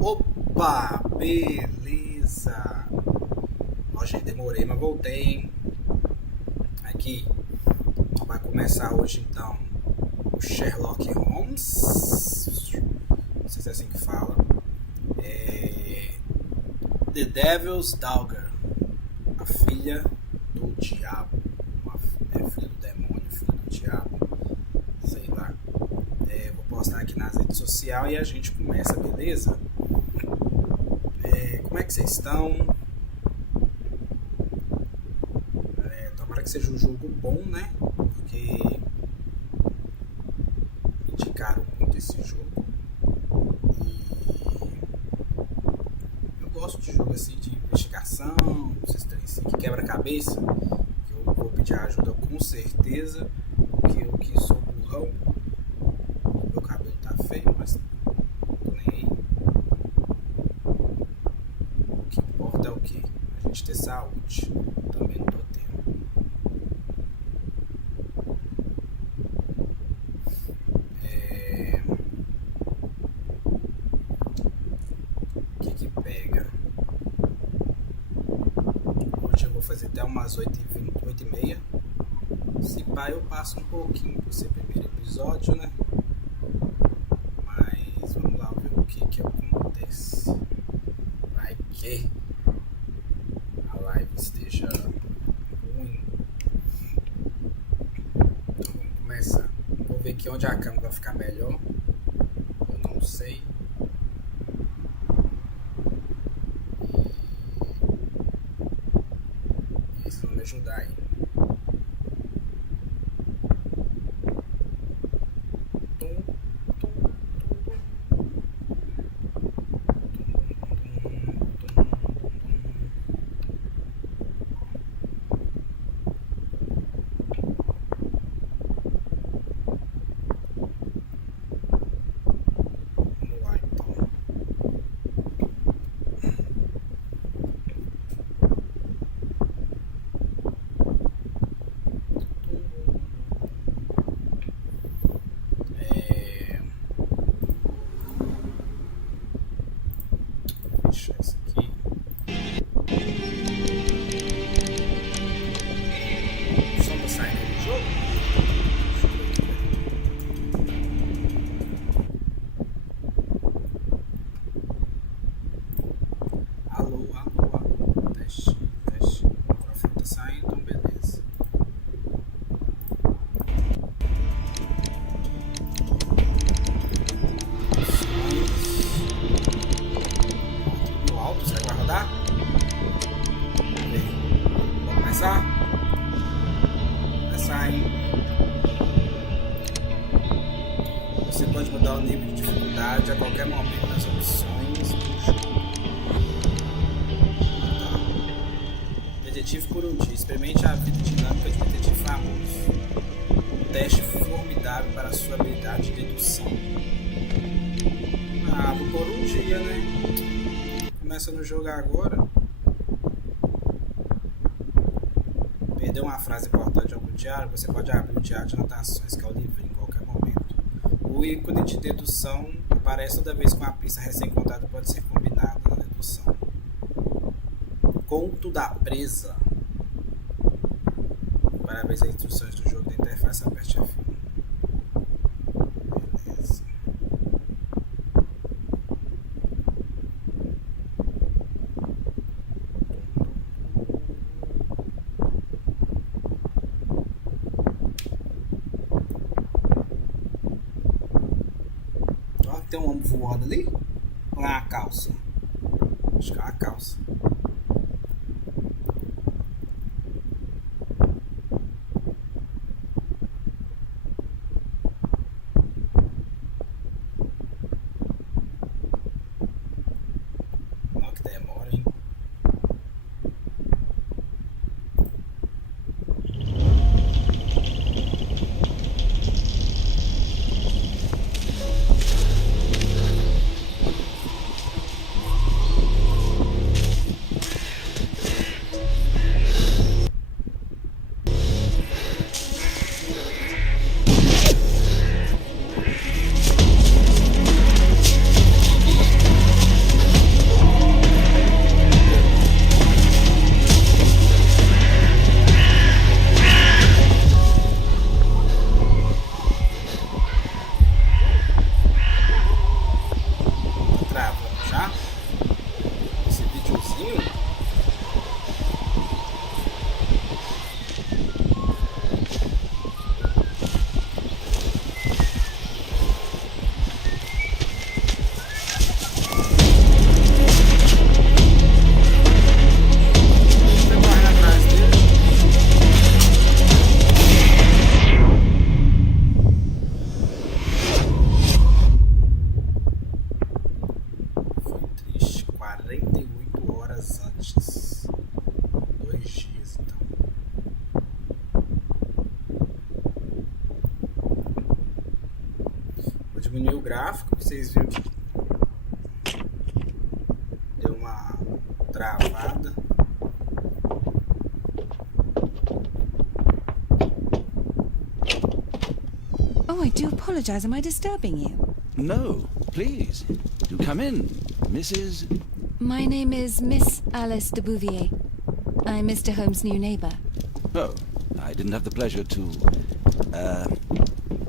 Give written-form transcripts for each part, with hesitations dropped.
Opa, beleza. Ó, gente, demorei, mas voltei, hein? Aqui vai começar hoje então o Sherlock Holmes. Não sei se é assim que fala. The Devil's Daughter, a filha do diabo. Filha do demônio, filha do diabo. Sei lá. Vou postar aqui nas redes sociais e a gente começa, beleza? Como é que vocês estão? Tomara que seja um jogo bom, né? Porque indicaram muito esse jogo. E eu gosto de jogo assim de investigação, esses trem assim, que quebra a cabeça. Que eu vou pedir ajuda com certeza, porque eu que sou burrão. Meu cabelo tá feio, mas tô nem aí. O que importa é o que? A gente ter saúde. Também não tô tendo. O que pega? Hoje eu vou fazer até umas 8h20, 8h30. Se pá, eu passo um pouquinho por ser primeiro episódio, né? Mas vamos lá ver o que acontece. Vai que a live esteja ruim. Então vamos começar. Vou ver aqui onde a câmera vai ficar melhor. Eu não sei. E isso vai me ajudar aí. Você pode mudar o nível de dificuldade a qualquer momento nas opções do jogo. Detetive por um dia. Experimente a vida dinâmica de um detetive famoso. Um teste formidável para a sua habilidade de dedução. Vou por um dia, né? Começa no jogo agora. Perdeu uma frase importante de algum diário, você pode abrir o diário de anotações, que é o livro, em qualquer momento. O ícone de dedução aparece toda vez que uma pista recém-encontrada pode ser combinada na dedução. Conto da presa. Para ver as instruções do jogo da interface, aperte F1. Beleza. Tem um homem voando ali? Ou é uma calça? Acho que é uma calça. Olha que demora, hein? 48 horas antes. 2 dias, então. Vou diminuir o gráfico, pra vocês viram que deu uma travada. Oh, I do apologize. Am I disturbing you? No, please. Do come in, Mrs. My name is Miss Alice de Bouvier. I'm Mr. Holmes' new neighbor. Oh, I didn't have the pleasure to...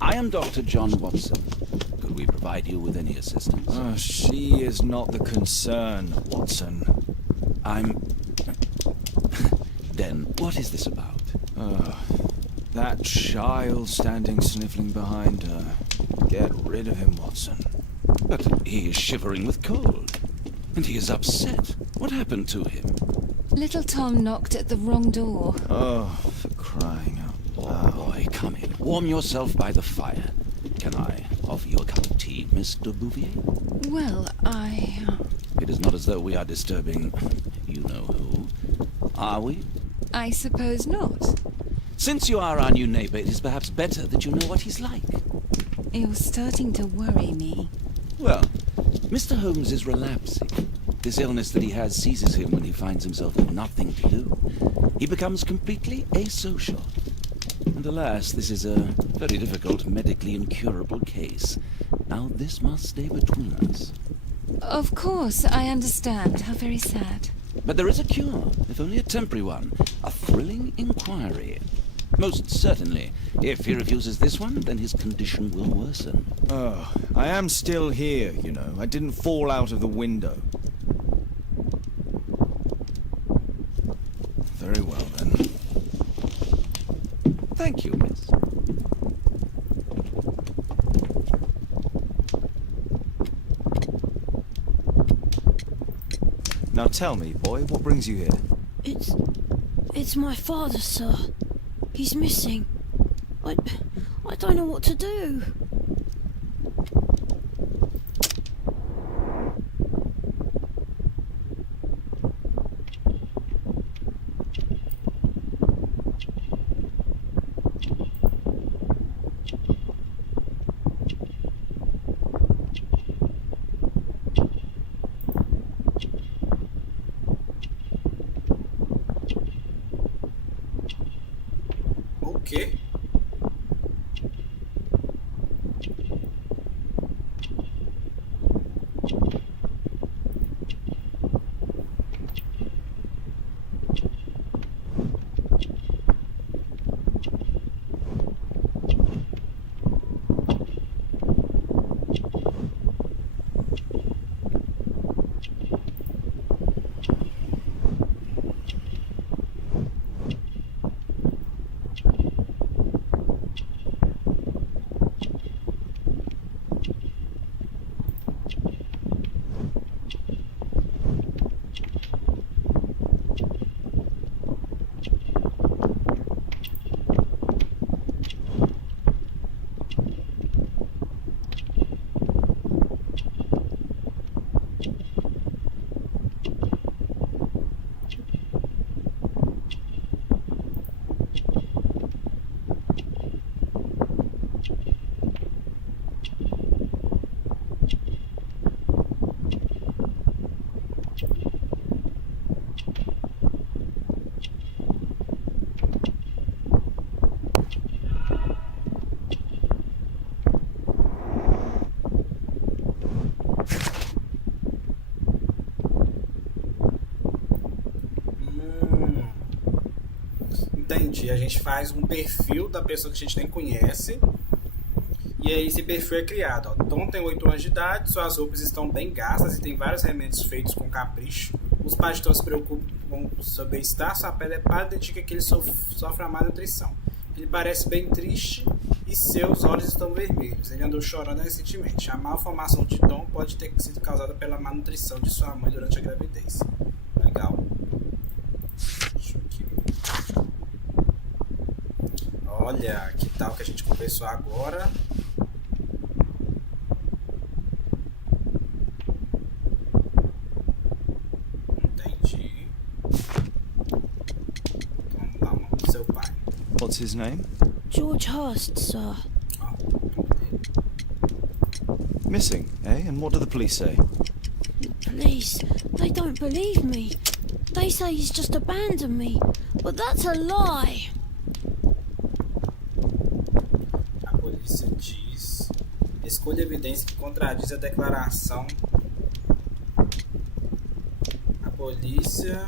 I am Dr. John Watson. Could we provide you with any assistance? Oh, she is not the concern, Watson. I'm... Then, what is this about? That child standing sniffling behind her. Get rid of him, Watson. But he is shivering with cold. And he is upset. What happened to him? Little Tom knocked at the wrong door. Oh, for crying out Oh, loud. boy, come in. Warm yourself by the fire. Can I offer you a cup of tea, Mr. Bouvier? Well, It is not as though we are disturbing you-know-who, are we? I suppose not. Since you are our new neighbor, it is perhaps better that you know what he's like. You're starting to worry me. Well, Mr. Holmes is relapsing. This illness that he has seizes him when he finds himself with nothing to do. He becomes completely asocial. And alas, this is a very difficult, medically incurable case. Now this must stay between us. Of course, I understand. How very sad. But there is a cure, if only a temporary one. A thrilling inquiry. Most certainly. If he refuses this one, then his condition will worsen. Oh, I am still here, you know. I didn't fall out of the window. Very well, then. Thank you, miss. Now tell me, boy, what brings you here? It's my father, sir. He's missing. I don't know what to do. O quê? Entendi. A gente faz um perfil da pessoa que a gente nem conhece. E aí esse perfil é criado. Ó. Tom tem 8 anos de idade, suas roupas estão bem gastas e tem vários remédios feitos com capricho. Os pais de Tom se preocupam com o seu bem-estar, sua pele é pálida e indica que ele sofre a má nutrição. Ele parece bem triste e seus olhos estão vermelhos. Ele andou chorando recentemente. A malformação de Tom pode ter sido causada pela má nutrição de sua mãe durante a gravidez. Legal. Deixa eu aqui. Olha, que tal que a gente conversou agora? What's his name? George Hurst, sir. Ó, o nome dele. Missing, eh? And what do the police say? The police, they don't believe me. They say he's just abandoned me. But that's a lie. A polícia diz: escolha evidência que contradiz a declaração. A polícia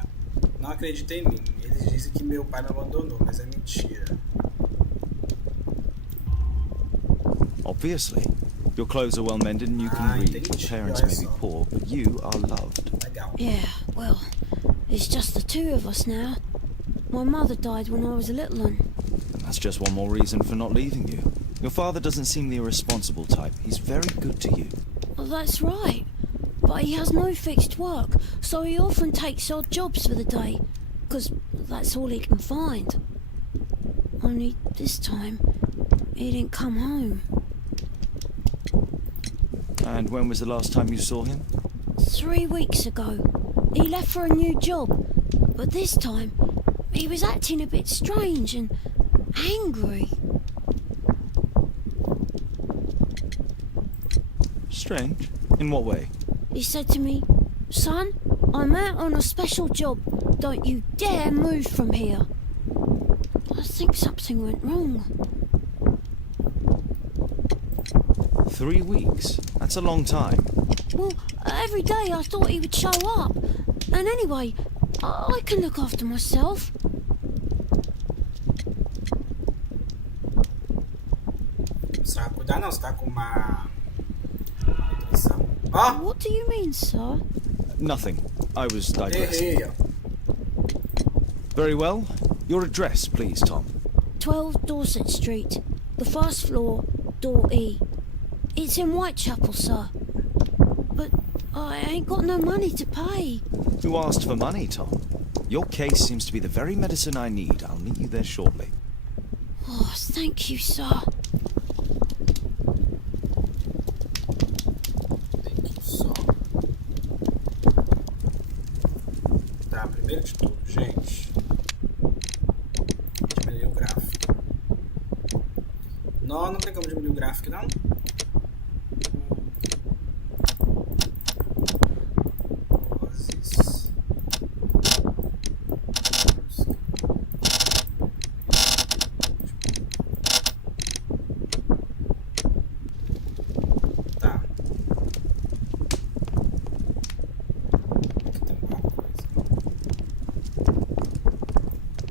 não acredita em mim. Eles dizem que meu pai me abandonou, mas é mentira. Obviously. Your clothes are well mended and you can read. Your parents may be poor, but you are loved. Legal. Yeah, well, it's just the two of us now. My mother died when I was a little one. And that's just one more reason for not leaving you. Your father doesn't seem the irresponsible type. He's very good to you. Well, that's right. But he has no fixed work, so he often takes odd jobs for the day, 'cause that's all he can find. Only this time, he didn't come home. And when was the last time you saw him? 3 weeks ago. He left for a new job, but this time, he was acting a bit strange and angry. Strange? In what way? He said to me, "Son, I'm out on a special job. Don't you dare move from here." I think something went wrong. 3 weeks? That's a long time. Well, every day I thought he would show up. And anyway, I can look after myself. Você vai cuidar não, você tá com uma nutrição. Ó! What do you mean, sir? Nothing. I was digressing. Errei, ó. Very well. Your address, please, Tom. 12 Dorset Street, the first floor, door E. It's in Whitechapel, sir. But I ain't got no money to pay. Who asked for money, Tom? Your case seems to be the very medicine I need. I'll meet you there shortly. Oh, thank you, sir. Tem que só. Tá, primeiro de tudo, gente. Diminuir o gráfico. Não, não tem como diminuir o gráfico, não?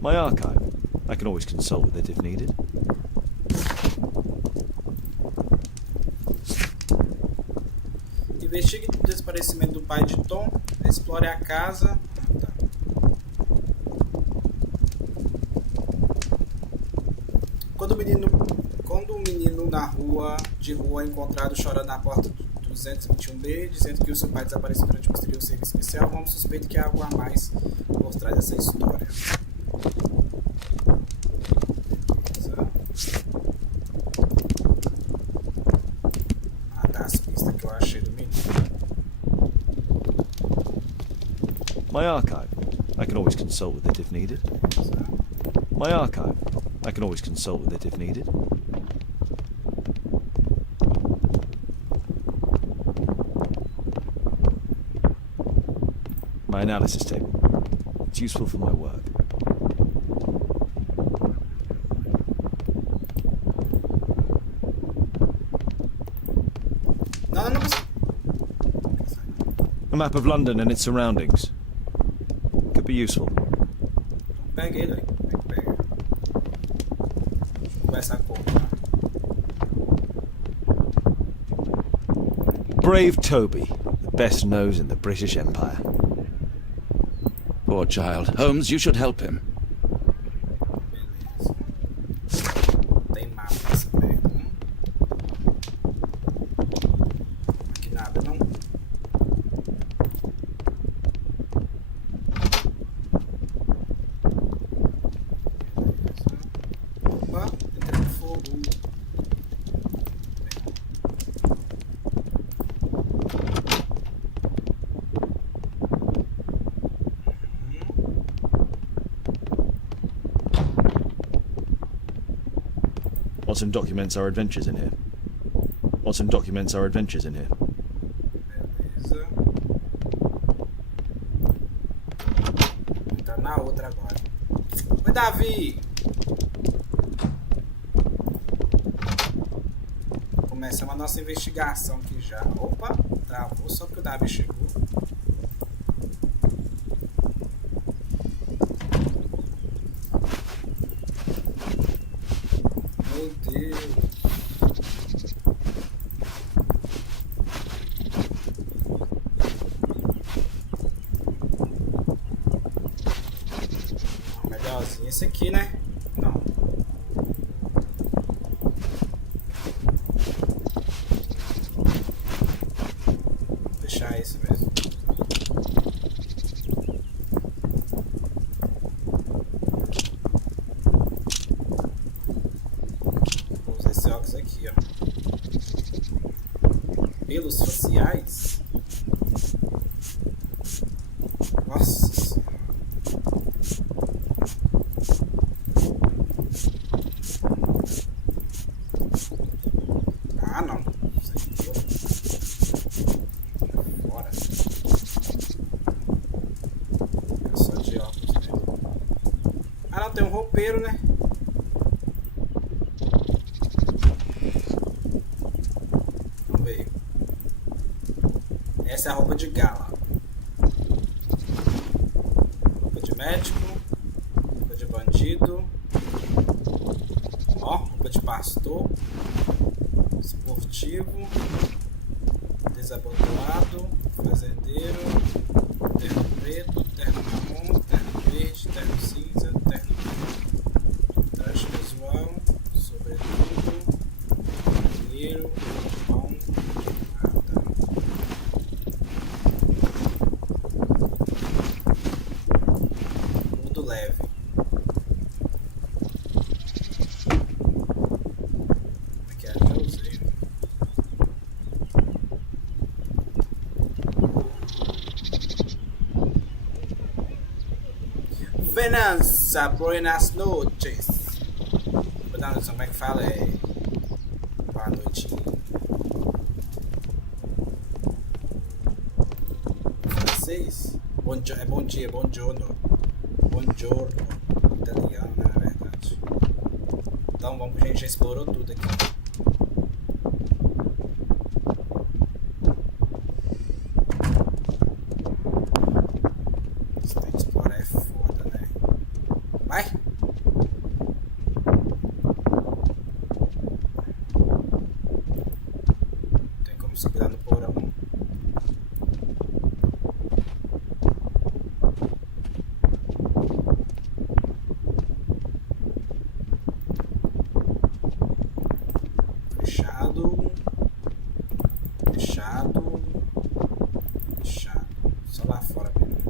My archive. I can always consult with it if needed. Investigue o desaparecimento do pai de Tom. Explore a casa. Ah, tá. Quando o menino de rua é encontrado chorando na porta do 221B, dizendo que o seu pai desapareceu durante um misterioso serviço especial, vamos suspeitar que há algo a mais por trás dessa história. Ah, tá, as pistas que eu achei do menino. My archive. I can always consult with it if needed. My archive. I can always consult with it if needed. My analysis table. It's useful for my work. Não. A map of London and its surroundings. Could be useful. Pega ele aí. Pega. Deixa eu conversar com ele. Brave Toby, the best nose in the British Empire. Poor child. Holmes, you should help him. Beleza. Tem mapa nessa merda, não? Aqui nada, não? Opa, entrando fogo. Watson documents our adventures in here. Watson documents our adventures in here. Beleza. Vou entrar na outra agora. Oi, Davi! Começamos a nossa investigação aqui já. Opa, travou só porque o Davi chegou. Meu Deus. Melhorzinho esse aqui, né? Não. Vou deixar esse mesmo. Vou usar esse óculos aqui, ó. Pelos faciais. Nossa Senhora. Ah, não. Isso aí fora. É só de óculos mesmo. Ah, não. Tem um roupeiro, né? Vamos ver. Essa é a roupa de gala. Roupa de médico. Roupa de bandido. Ó, roupa de pastor. Esportivo. Desabotoado. Fazendeiro. Terno preto. Terno marrom. Terno verde. Terno cinza. Terno preto. Traje casual. Sobretudo. Dinheiro. Pão. Nada. Tudo leve. Aqui é, já usei. Venança, buenas noches. Não sei como é que fala, é boa noite em francês. É bom dia, buongiorno. Buongiorno, italiano, né, na verdade. Então vamos que a gente já explorou tudo aqui. Isso tem que explorar é foda, né? Vai! Tem como subir lá no porão. Fechado. Fechado. Fechado. Só lá fora mesmo.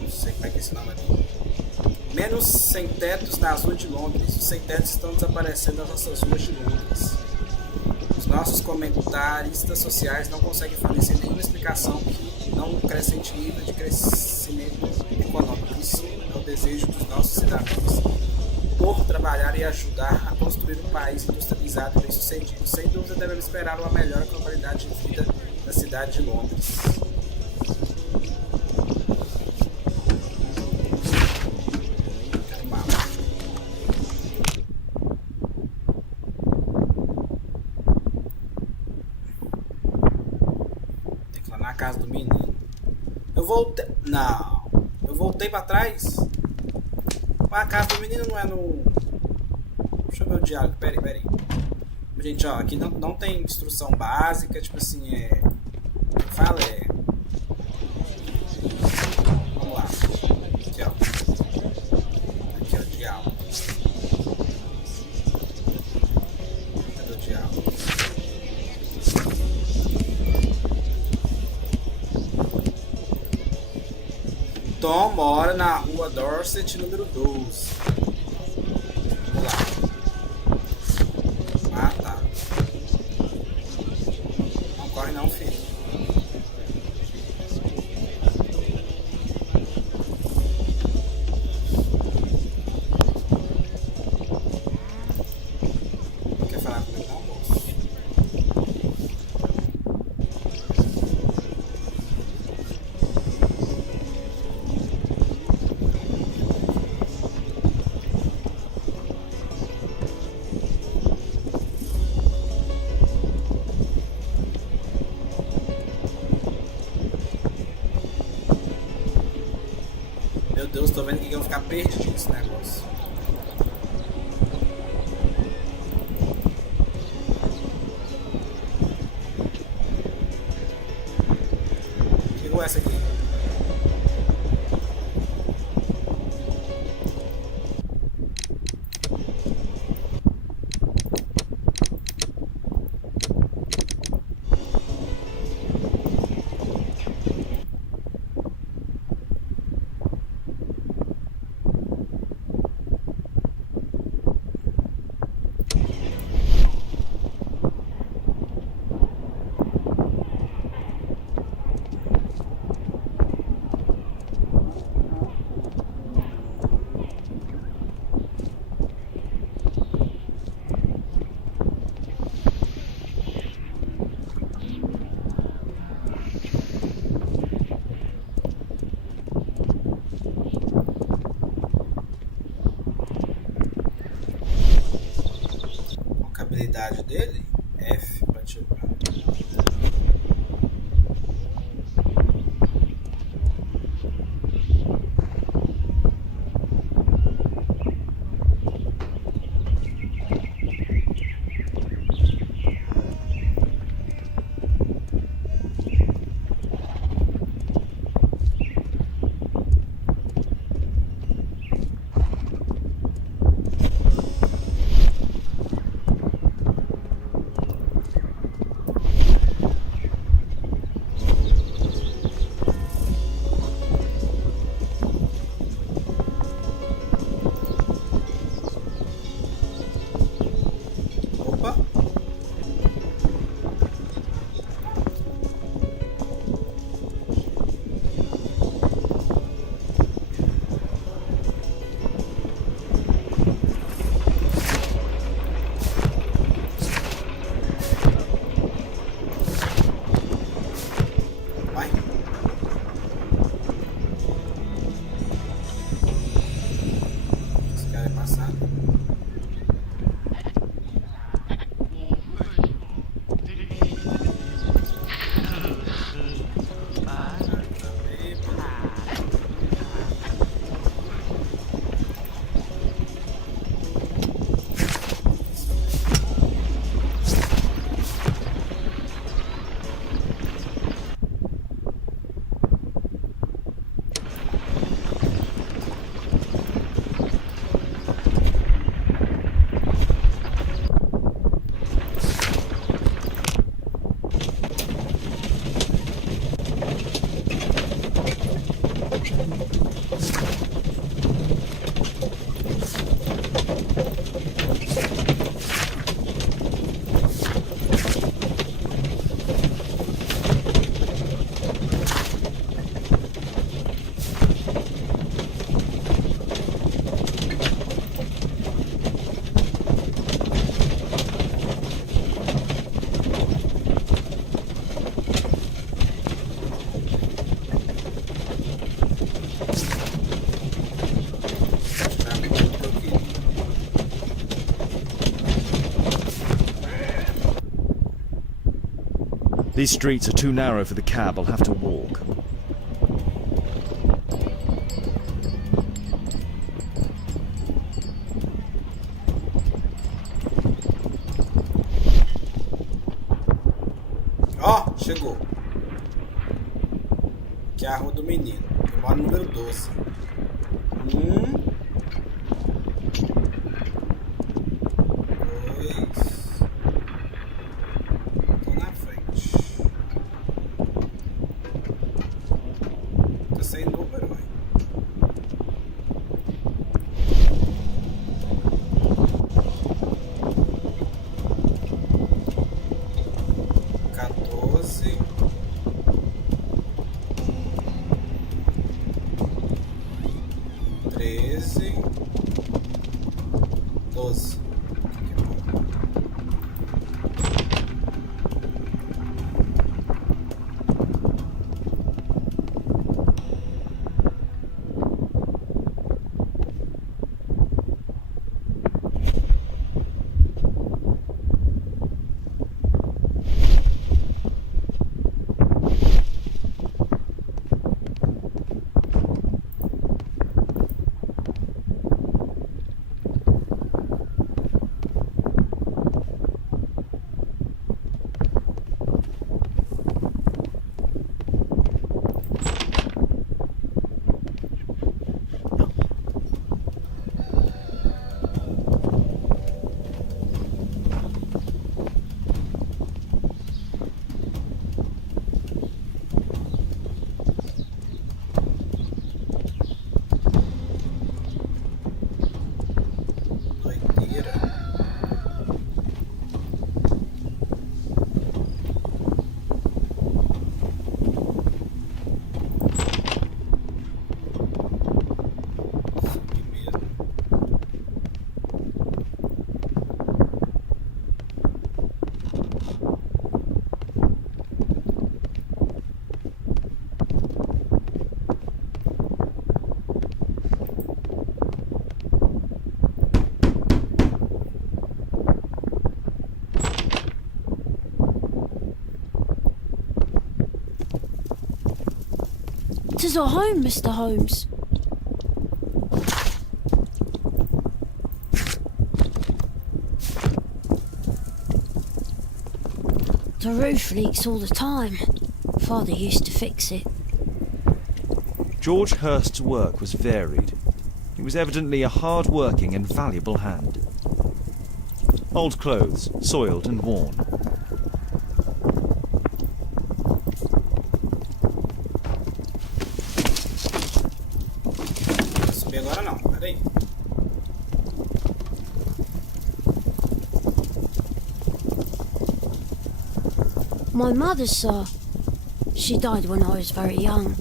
Não sei como é que é esse nome aqui. Menos sem-tetos nas ruas de Londres. Os sem-tetos estão desaparecendo das nossas ruas de Londres. Os nossos comentaristas sociais não conseguem fornecer nenhuma explicação que não acrescente nível de crescimento econômico. Isso é o desejo dos nossos cidadãos por trabalhar e ajudar a construir um país industrializado e bem-sucedido. Sem dúvida, devemos esperar uma melhora com a qualidade de vida da cidade de Londres. Na casa do menino. Eu voltei. Não. Eu voltei pra trás. A casa do menino não é no. Deixa eu ver o diálogo. Peraí. Gente, ó. Aqui não tem instrução básica. Tipo assim, é. Fala, é. Vamos lá. Aqui, ó. Aqui, ó. Diálogo. Cadê o diálogo? Tom mora na rua Dorset, número 12. pular. Ah, tá. Não corre não, filho. Quer falar comigo não, moço? Meu Deus, tô vendo que vão ficar perdidos nesse negócio. Que rua é essa aqui? A habilidade dele? F pra ativar. Opa! Vai! Esse cara é passado. These streets are too narrow for the cab. I'll have to walk. Ó, chegou. Que é a rua do menino. Eu moro no número 12. Tô na frente. Tô sem número, velho. 'Tis our home, Mr. Holmes. The roof leaks all the time. Father used to fix it. George Hurst's work was varied. He was evidently a hard-working and valuable hand. Old clothes, soiled and worn. Não vou subir agora não, peraí. My mother, sir. She died when I was very young.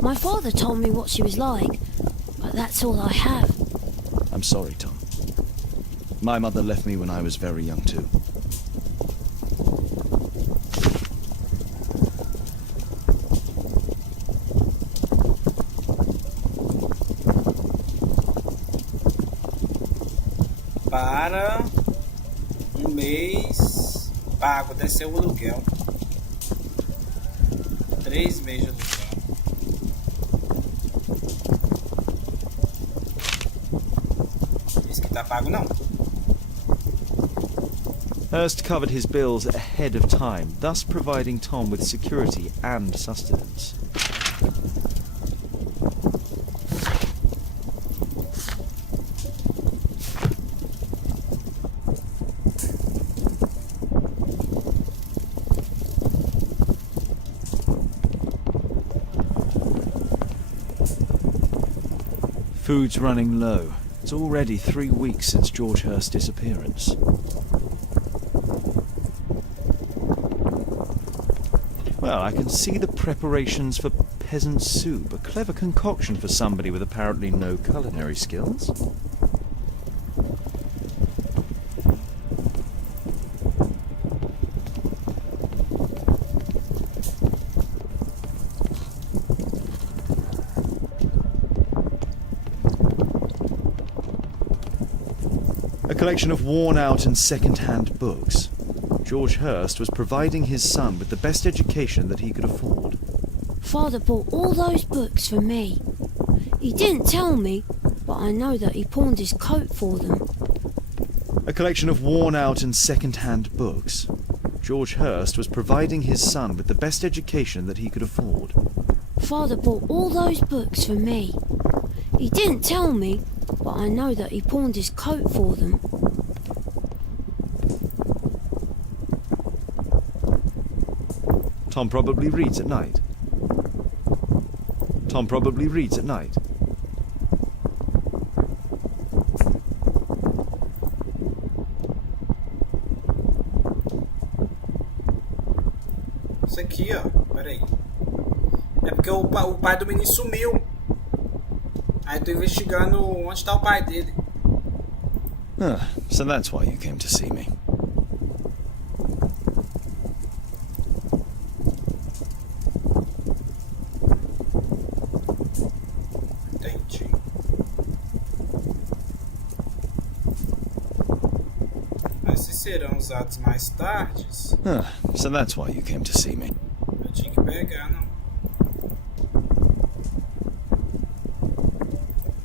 My father told me what she was like, but that's all I have. I'm sorry, Tom. My mother left me when I was very young too. Para mês pago, deve ser o aluguel. 3 meses de aluguel. Diz que tá pago não. Hurst covered his bills ahead of time, thus providing Tom with security and sustenance. Food's running low. It's already 3 weeks since George Hurst's disappearance. Well, I can see the preparations for peasant soup, a clever concoction for somebody with apparently no culinary skills. A collection of worn-out and second-hand books. George Hurst was providing his son with the best education that he could afford. Father bought all those books for me. He didn't tell me, but I know that he pawned his coat for them. A collection of worn-out and second-hand books. George Hurst was providing his son with the best education that he could afford. Father bought all those books for me. He didn't tell me, but I know that he pawned his coat for them. Tom probably reads at night. Tom probably reads at night. Isso aqui, ó. Pera aí. É porque o pai do menino sumiu. Aí eu tô investigando onde está o pai dele. Ah, so that's why you came to see me. Entendi. Mas se serão usados mais tarde, Ah, so that's why you came to see me. eu tinha que pegar, não.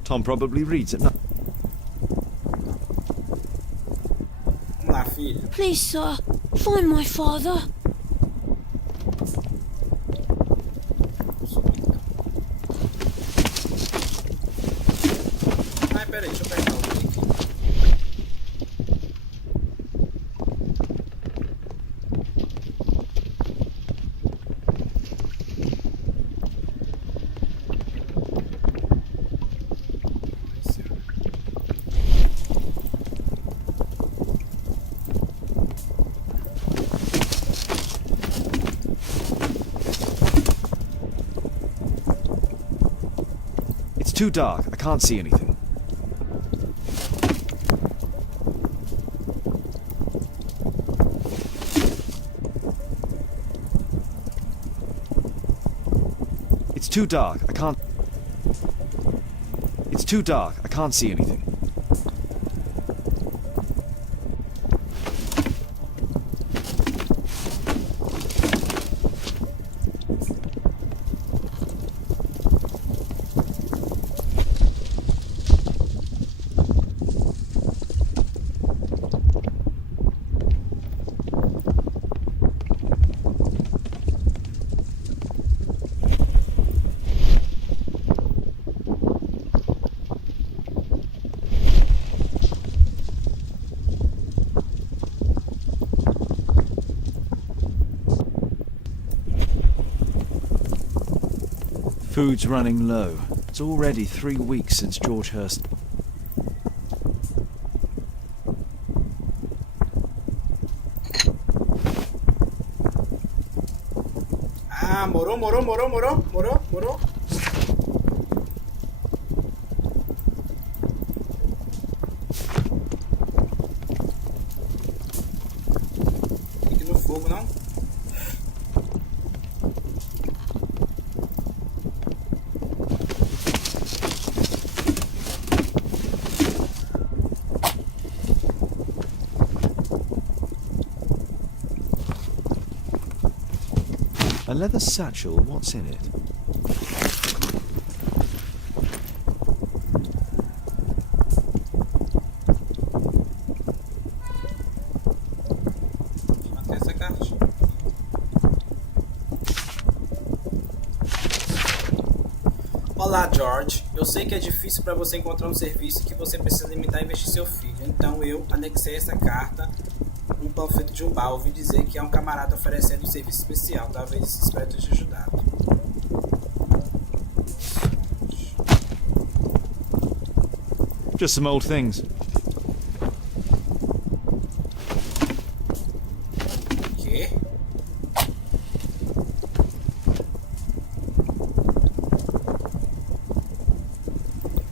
Tom probably reads at night. Vamos lá, filho. Please, sir, find my father. Ai, pera aí, deixa eu apertar o clique. It's too dark. I can't see anything. It's too dark. I can't... It's too dark. I can't see anything. Food's running low. It's already 3 weeks since George Hurst... Ah, morou. Fique no fogo, não? A leather satchel, what's in it? Manter essa caixa. Olá, George. Eu sei que é difícil para você encontrar um serviço que você precisa limitar e investir seu filho. Então eu anexei essa carta um panfleto de um bar. Ouvi dizer que há um camarada oferecendo um serviço especial. Talvez esse espero ter te ajudado. Just some old things. Quê?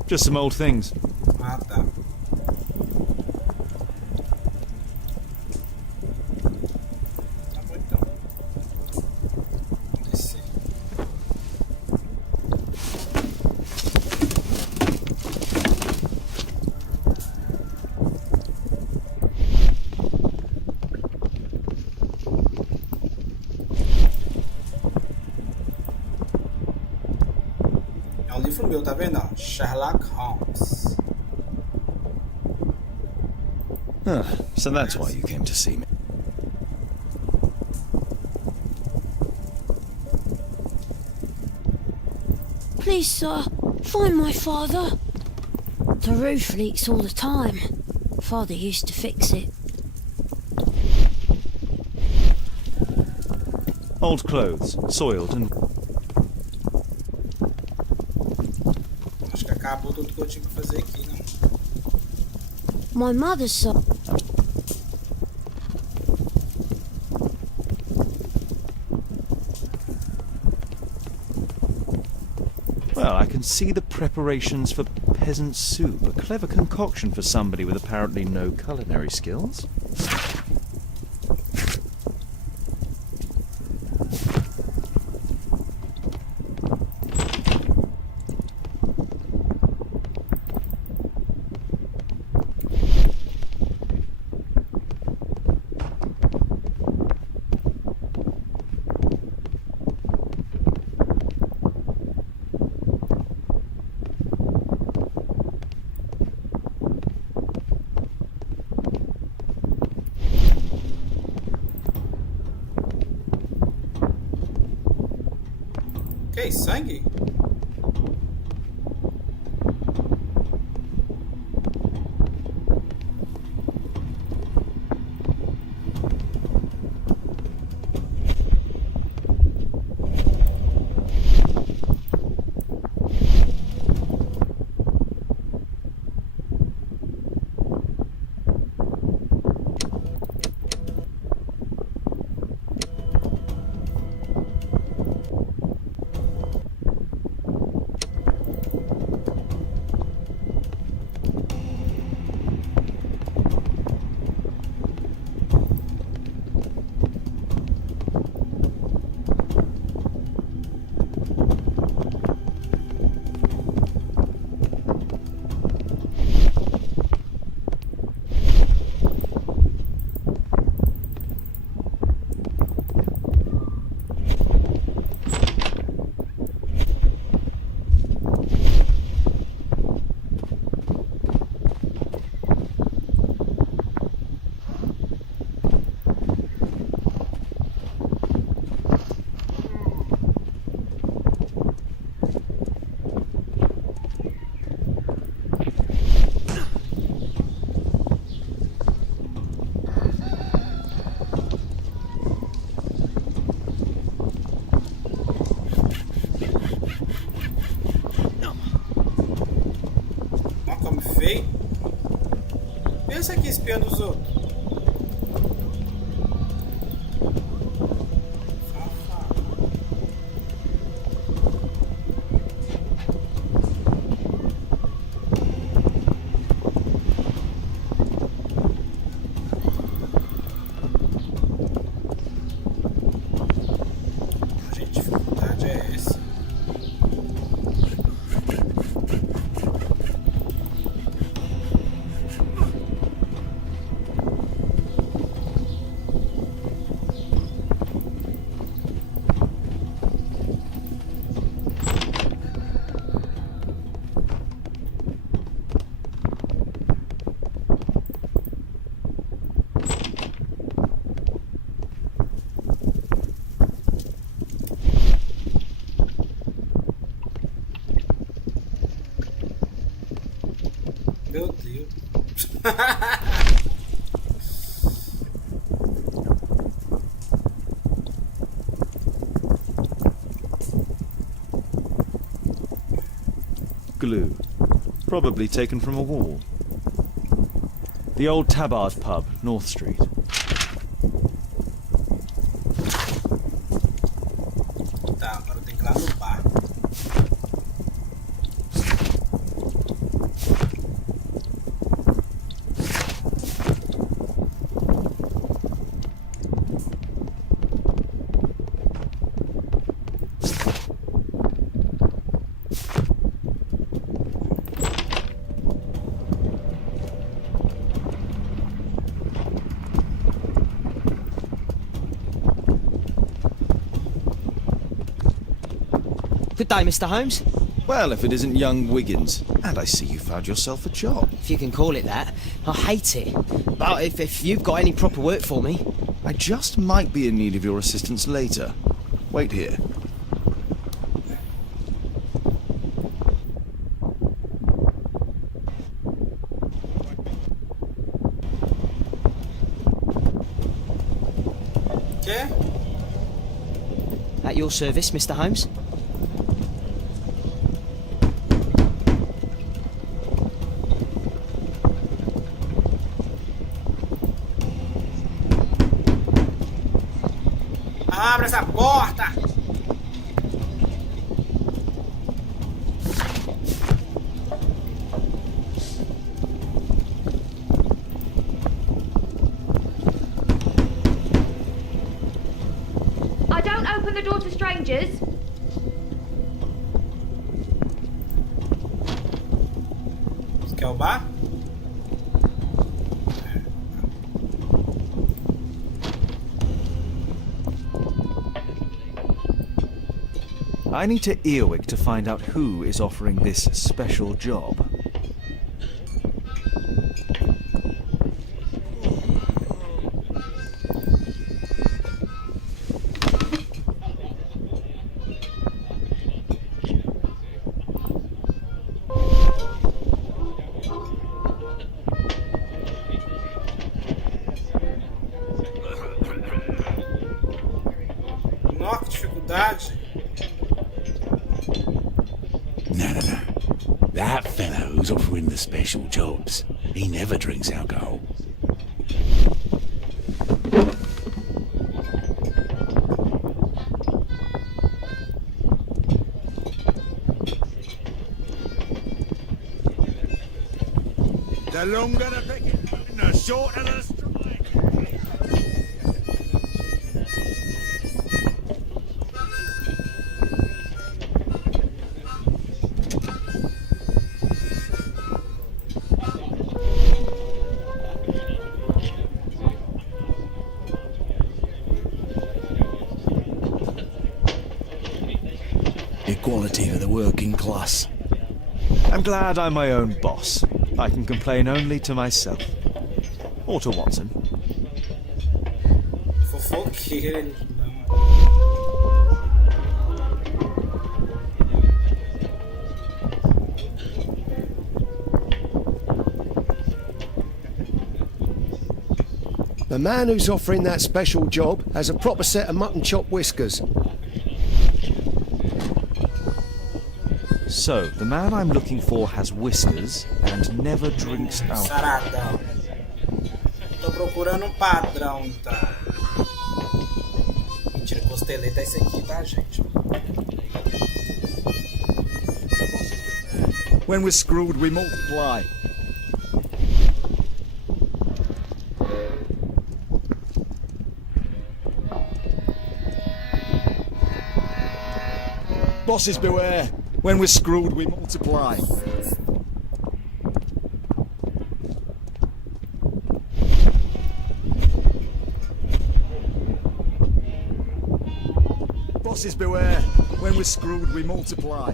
Just some old things. Ah, tá. Tá bom, então. Vamos descer. É um livro meu, tá vendo? Ó? Sherlock Holmes. Ah, so that's why you came to see me. Please, sir, find my father. The roof leaks all the time. Father used to fix it. Old clothes, soiled and... Acho que acabou tudo que eu tinha pra fazer aqui, não? My mother's son. Well, I can see the preparations for peasant soup. A clever concoction for somebody with apparently no culinary skills. Que sangue? espiando os outros. Meu Deus. Glue. Probably taken from a wall. The old Tabard pub, North Street. Tá, agora eu tenho que ir lá no bar. Good day, Mr. Holmes. Well, if it isn't young Wiggins. And I see you found yourself a job. If you can call it that. I hate it. But if you've got any proper work for me... I just might be in need of your assistance later. Wait here. Quê? At your service, Mr. Holmes. Abre essa porta! I don't open the door to strangers. Você quer o bar? I need to earwig to find out who is offering this special job. Nossa, que dificuldade. No. That fellow who's offering the special jobs, he never drinks alcohol. The longer the picking, the shorter the strike. Equality for the working class. I'm glad I'm my own boss. I can complain only to myself. Or to Watson. Fofoqueiro. The man who's offering that special job has a proper set of mutton chop whiskers. So, the man I'm looking for has whiskers and never drinks alcohol. Saradão. procurando um padrão, tá? Mentira, costeleta é esse aqui, tá, gente? When we're screwed, we multiply. Bosses beware. When we're screwed, we multiply. Bosses beware. When we're screwed, we multiply.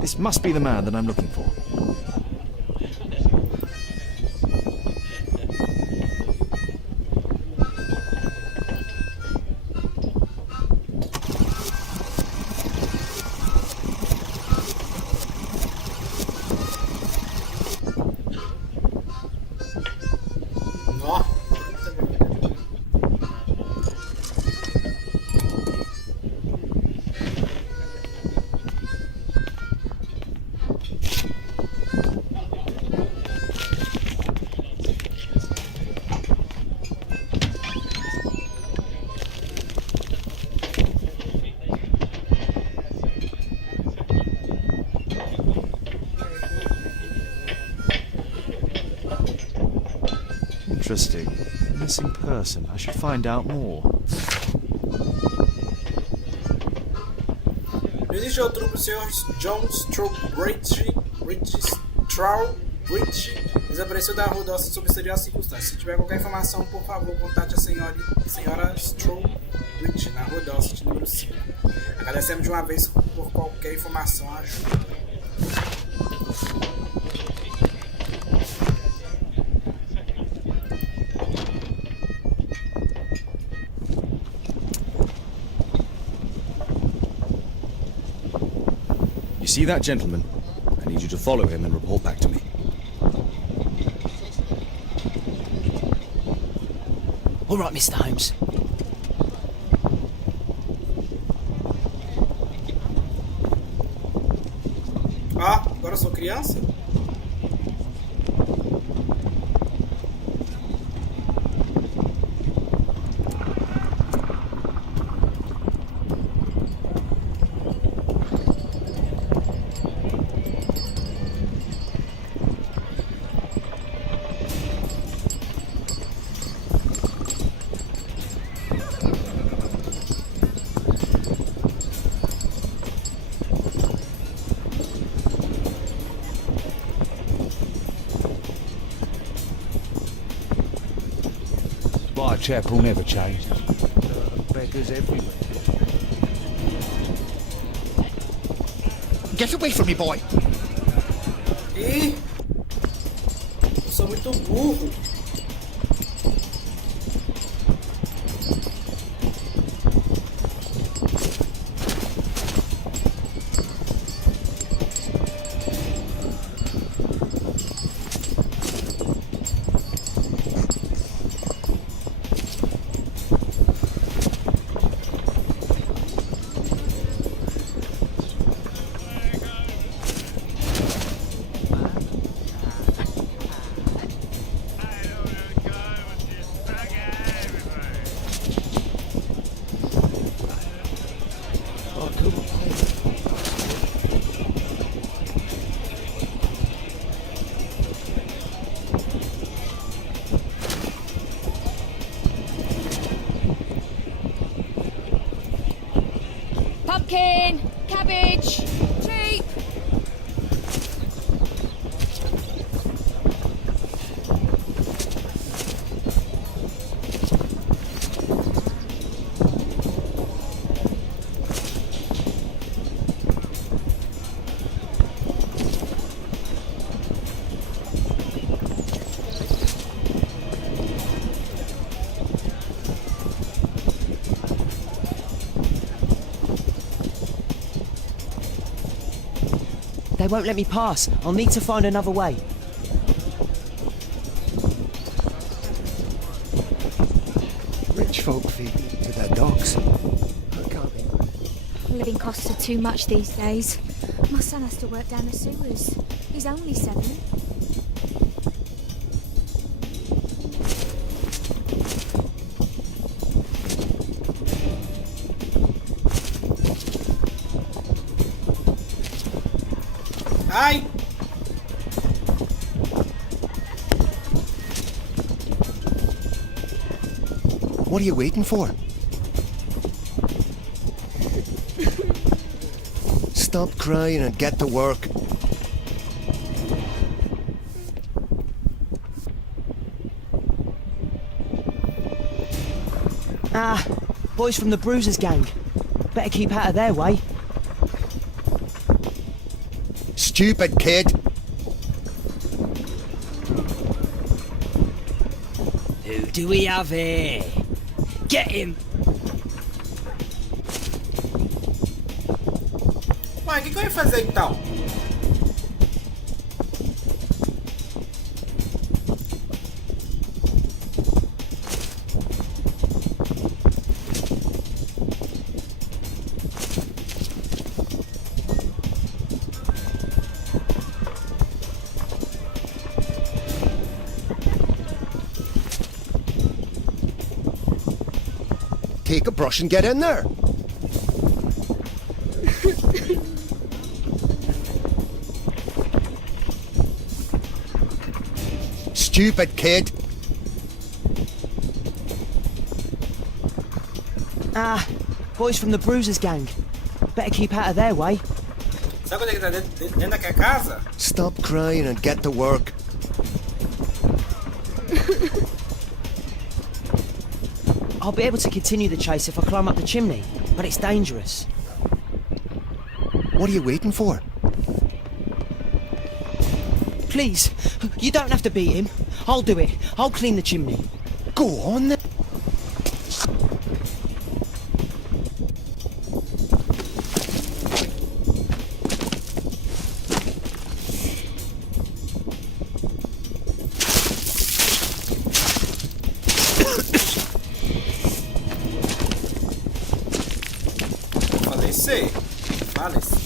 This must be the man that I'm looking for. Nó. Interesting. Missing person. I should find out more. No início de outubro, o Sr. John Strawbridge desapareceu da rua sob misteriosas circunstâncias. Se tiver qualquer informação, por favor, contate a senhora Strawbridge na rua Dorset, número 5. Agradecemos de uma vez por qualquer informação ajuda. You see that gentleman? I need you to follow him and report back to me. All right, Mr. Holmes. Ah, agora eu sou criança? Whitechapel never changed. Beggars everywhere. Get away from me, boy! Ih! Eu sou muito burro. Pumpkin, cabbage, sheep. They won't let me pass. I'll need to find another way. Rich folk feed to their dogs. I can't be. Living costs are too much these days. My son has to work down the sewers. He's only 7. Ai! What are you waiting for? Stop crying and get to work. Ah, boys from the Bruisers gang. Better keep out of their way. Stupid kid. Who do we have here? Get him! Ué, o que eu ia fazer então? Take a brush and get in there. Stupid kid. Ah, boys from the Bruisers gang. Better keep out of their way. Sabe quando é que tá dentro daquela casa? Stop crying and get to work. I'll be able to continue the chase if I climb up the chimney, but it's dangerous. What are you waiting for? Please, you don't have to beat him. I'll do it. I'll clean the chimney. Go on then. Falecei. Faleci.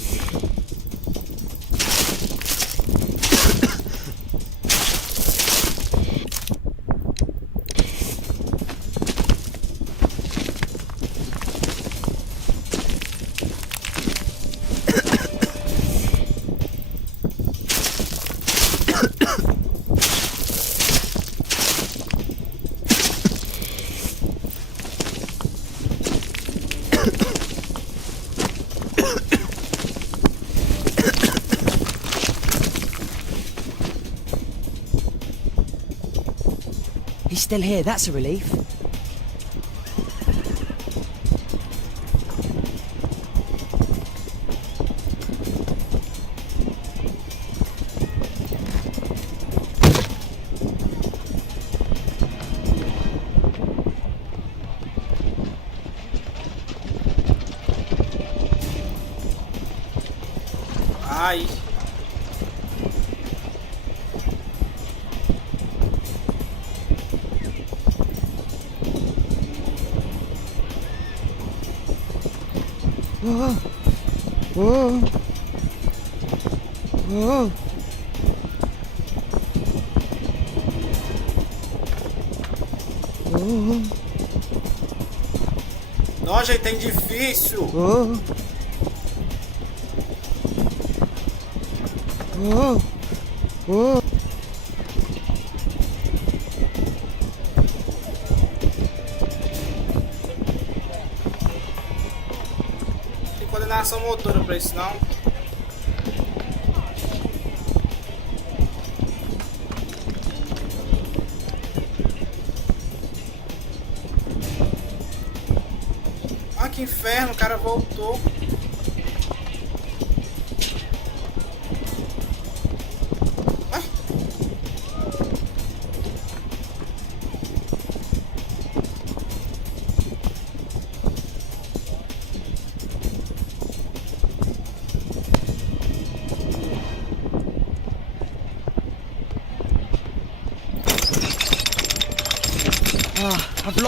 He's still here, that's a relief. Ai. Whoa. Whoa. Whoa. Whoa. Nossa, gente, tem difícil. Whoa. Whoa. Whoa. Tem coordenação motora pra isso, não? Ah, que inferno, o cara voltou. Ué?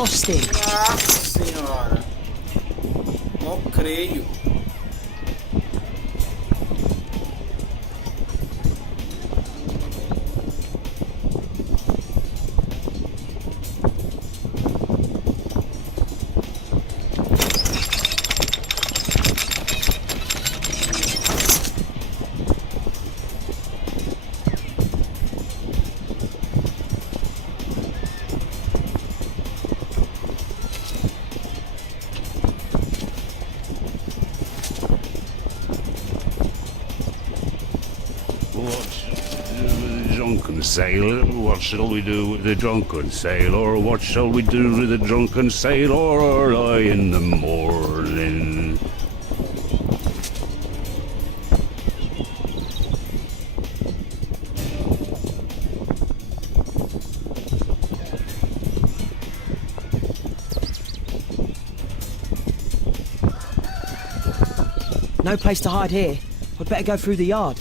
lost him. Nossa senhora. Não creio. Sailor, what shall we do with the drunken sailor? What shall we do with the drunken sailor early in the morning? No place to hide here. I'd better go through the yard.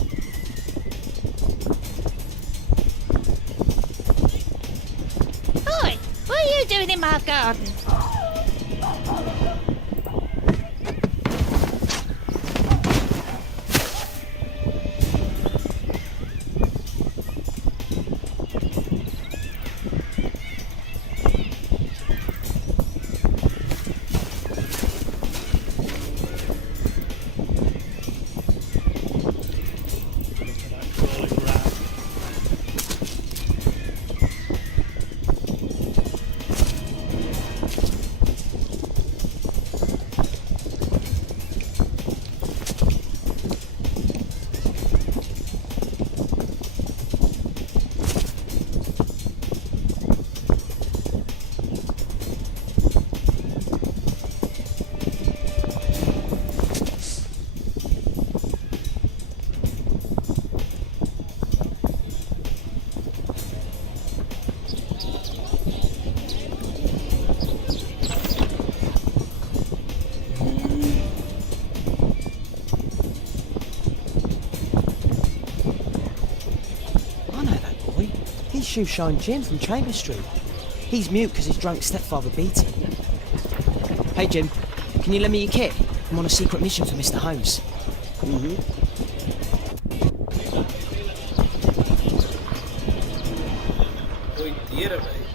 Oi, what are you doing in my garden? Shoeshine Jim from Chambers Street. He's mute because his drunk stepfather beat him. Hey Jim, can you lend me your kit? I'm on a secret mission for Mr. Holmes. Doideira, velho.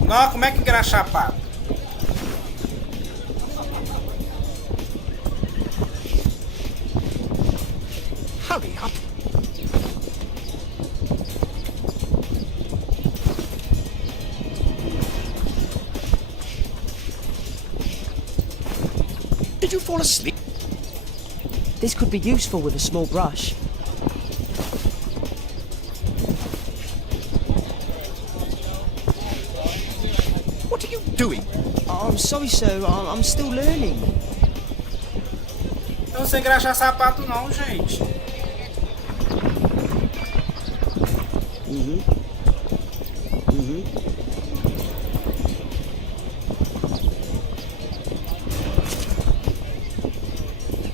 Não, como é que engraxapado? Hurry up. Did you fall asleep? This could be useful with a small brush. What are you doing? I'm sorry, sir. I'm still learning. Eu não sei engraxar sapato não, gente.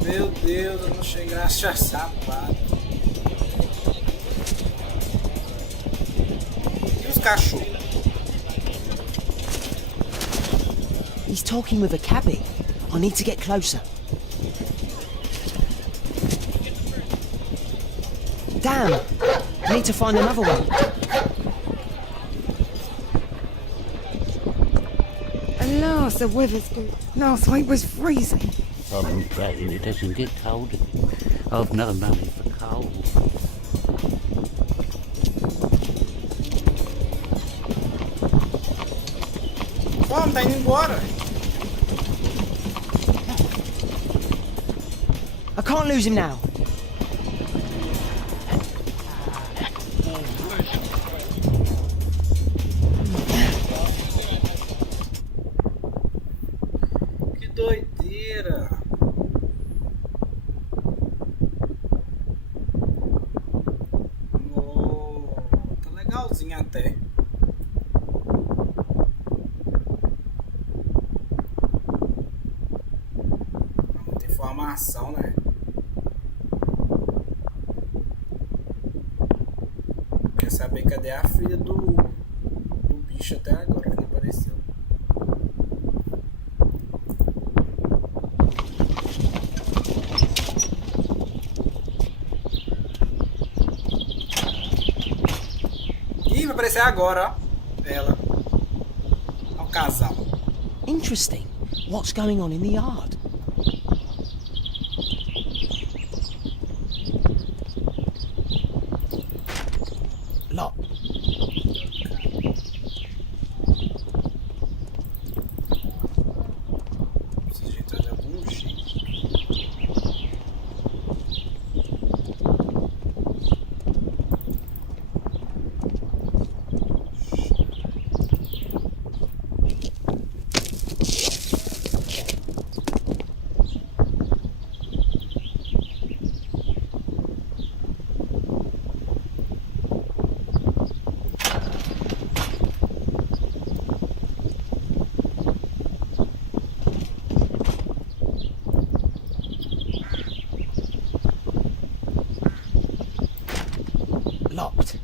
Meu Deus, eu não sei engraxar sapato. E os cachorros? He's talking with a cabbie. I need to get closer. Damn! I need to find another one. Alas, the weather's good. Last week was freezing. I'm praying it doesn't get colder. I've no money for coal. Vamos, tá indo embora. I can't lose him now. Que doideira. Oh, tá legalzinho até. Muita informação. ação, né? Quer saber cadê a filha do bicho até agora que não apareceu. Ih, vai aparecer agora, ó. Ela. É o casal. Interesting. What's going on in the yard? Lock. Preciso de entrar de algum jeito. Locked.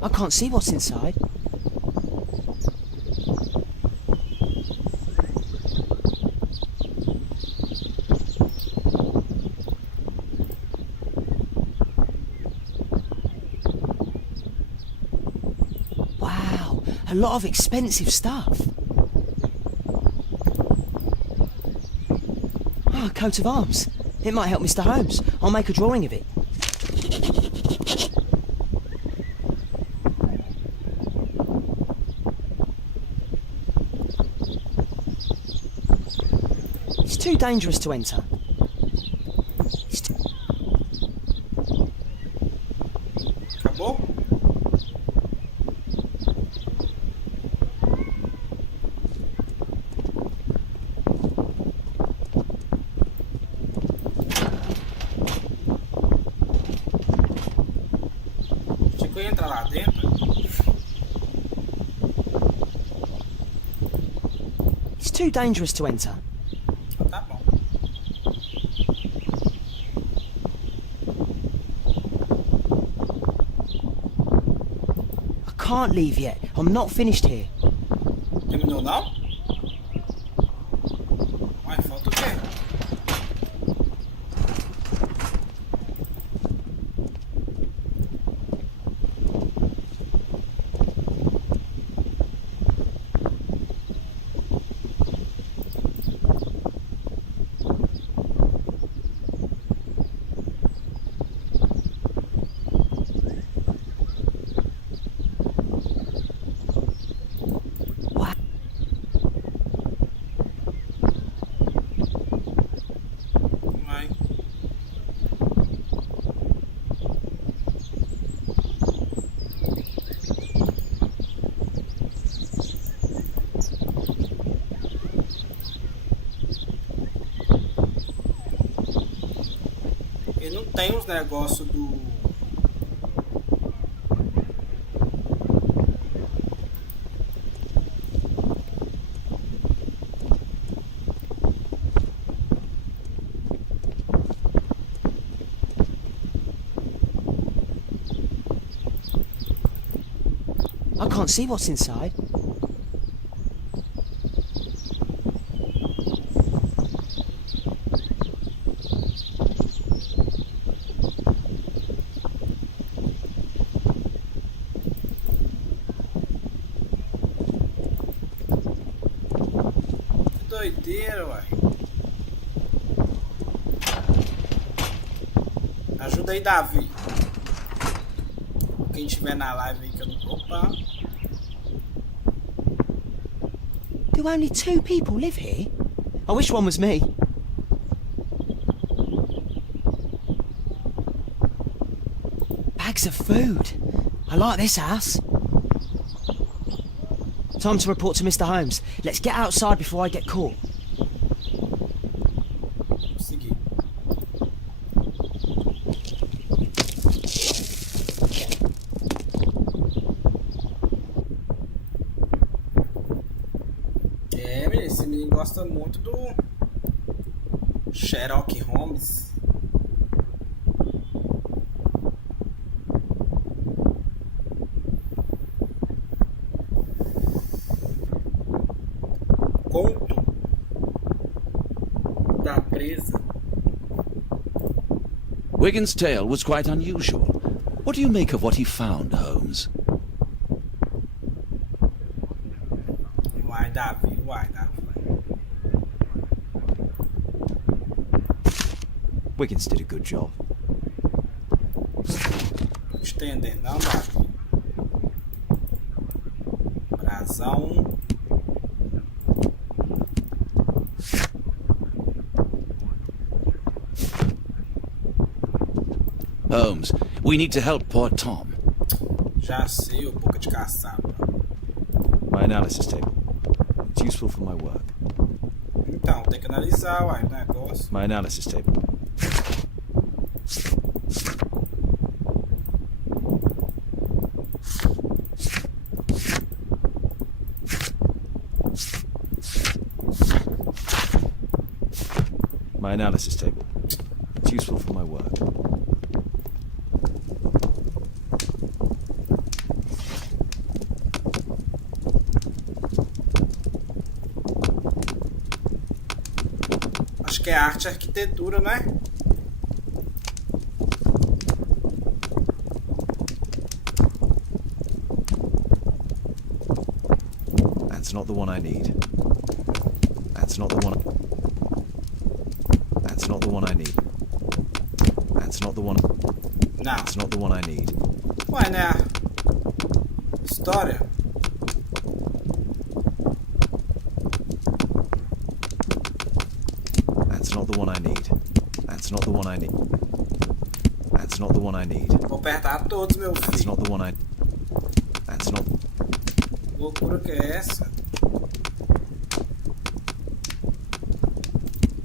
I can't see what's inside. Wow, a lot of expensive stuff. Ah, a coat of arms. It might help Mr. Holmes. I'll make a drawing of it. It's too dangerous to enter. Acabou? Achei que eu ia entrar lá dentro. It's too dangerous to enter. Tá bom. I can't leave yet. I'm not finished here. Terminou não? Uai, falta o quê? Vai. E não tem os negócios do... I can't see what's inside. Que doideira, uai. Ajuda aí, Davi. Quem estiver na live aí que eu não... Opa. Do only 2 people live here? I wish one was me. Bags of food. I like this house. Time to report to Mr. Holmes. Let's get outside before I get caught. Seguir. Menino, esse menino gosta muito do Sherlock Holmes. Conto da presa. Wigan's tale was quite unusual. What do you make of what he found, Holmes? Uai, Davi, uai, Davi. Wiggins did a good job. Tô te entendendo, não, Davi. Brasão. Holmes, we need to help poor Tom. Já sei, ô boca de caçapa. My analysis table. It's useful for my work. Então, tem que analisar, uai, o negócio. My analysis table. My analysis table. It's useful for my work. Acho que é arte e arquitetura, né? That's not the one I need. That's not the one. That's not the one I need. That's not the one. Não. That's not the one I need. Ué, né? História. That's not the one I need. That's not the one I need. That's not the one I need. Vou apertar todos, meu That's filho. not the one I. That's not. Loucura que é essa?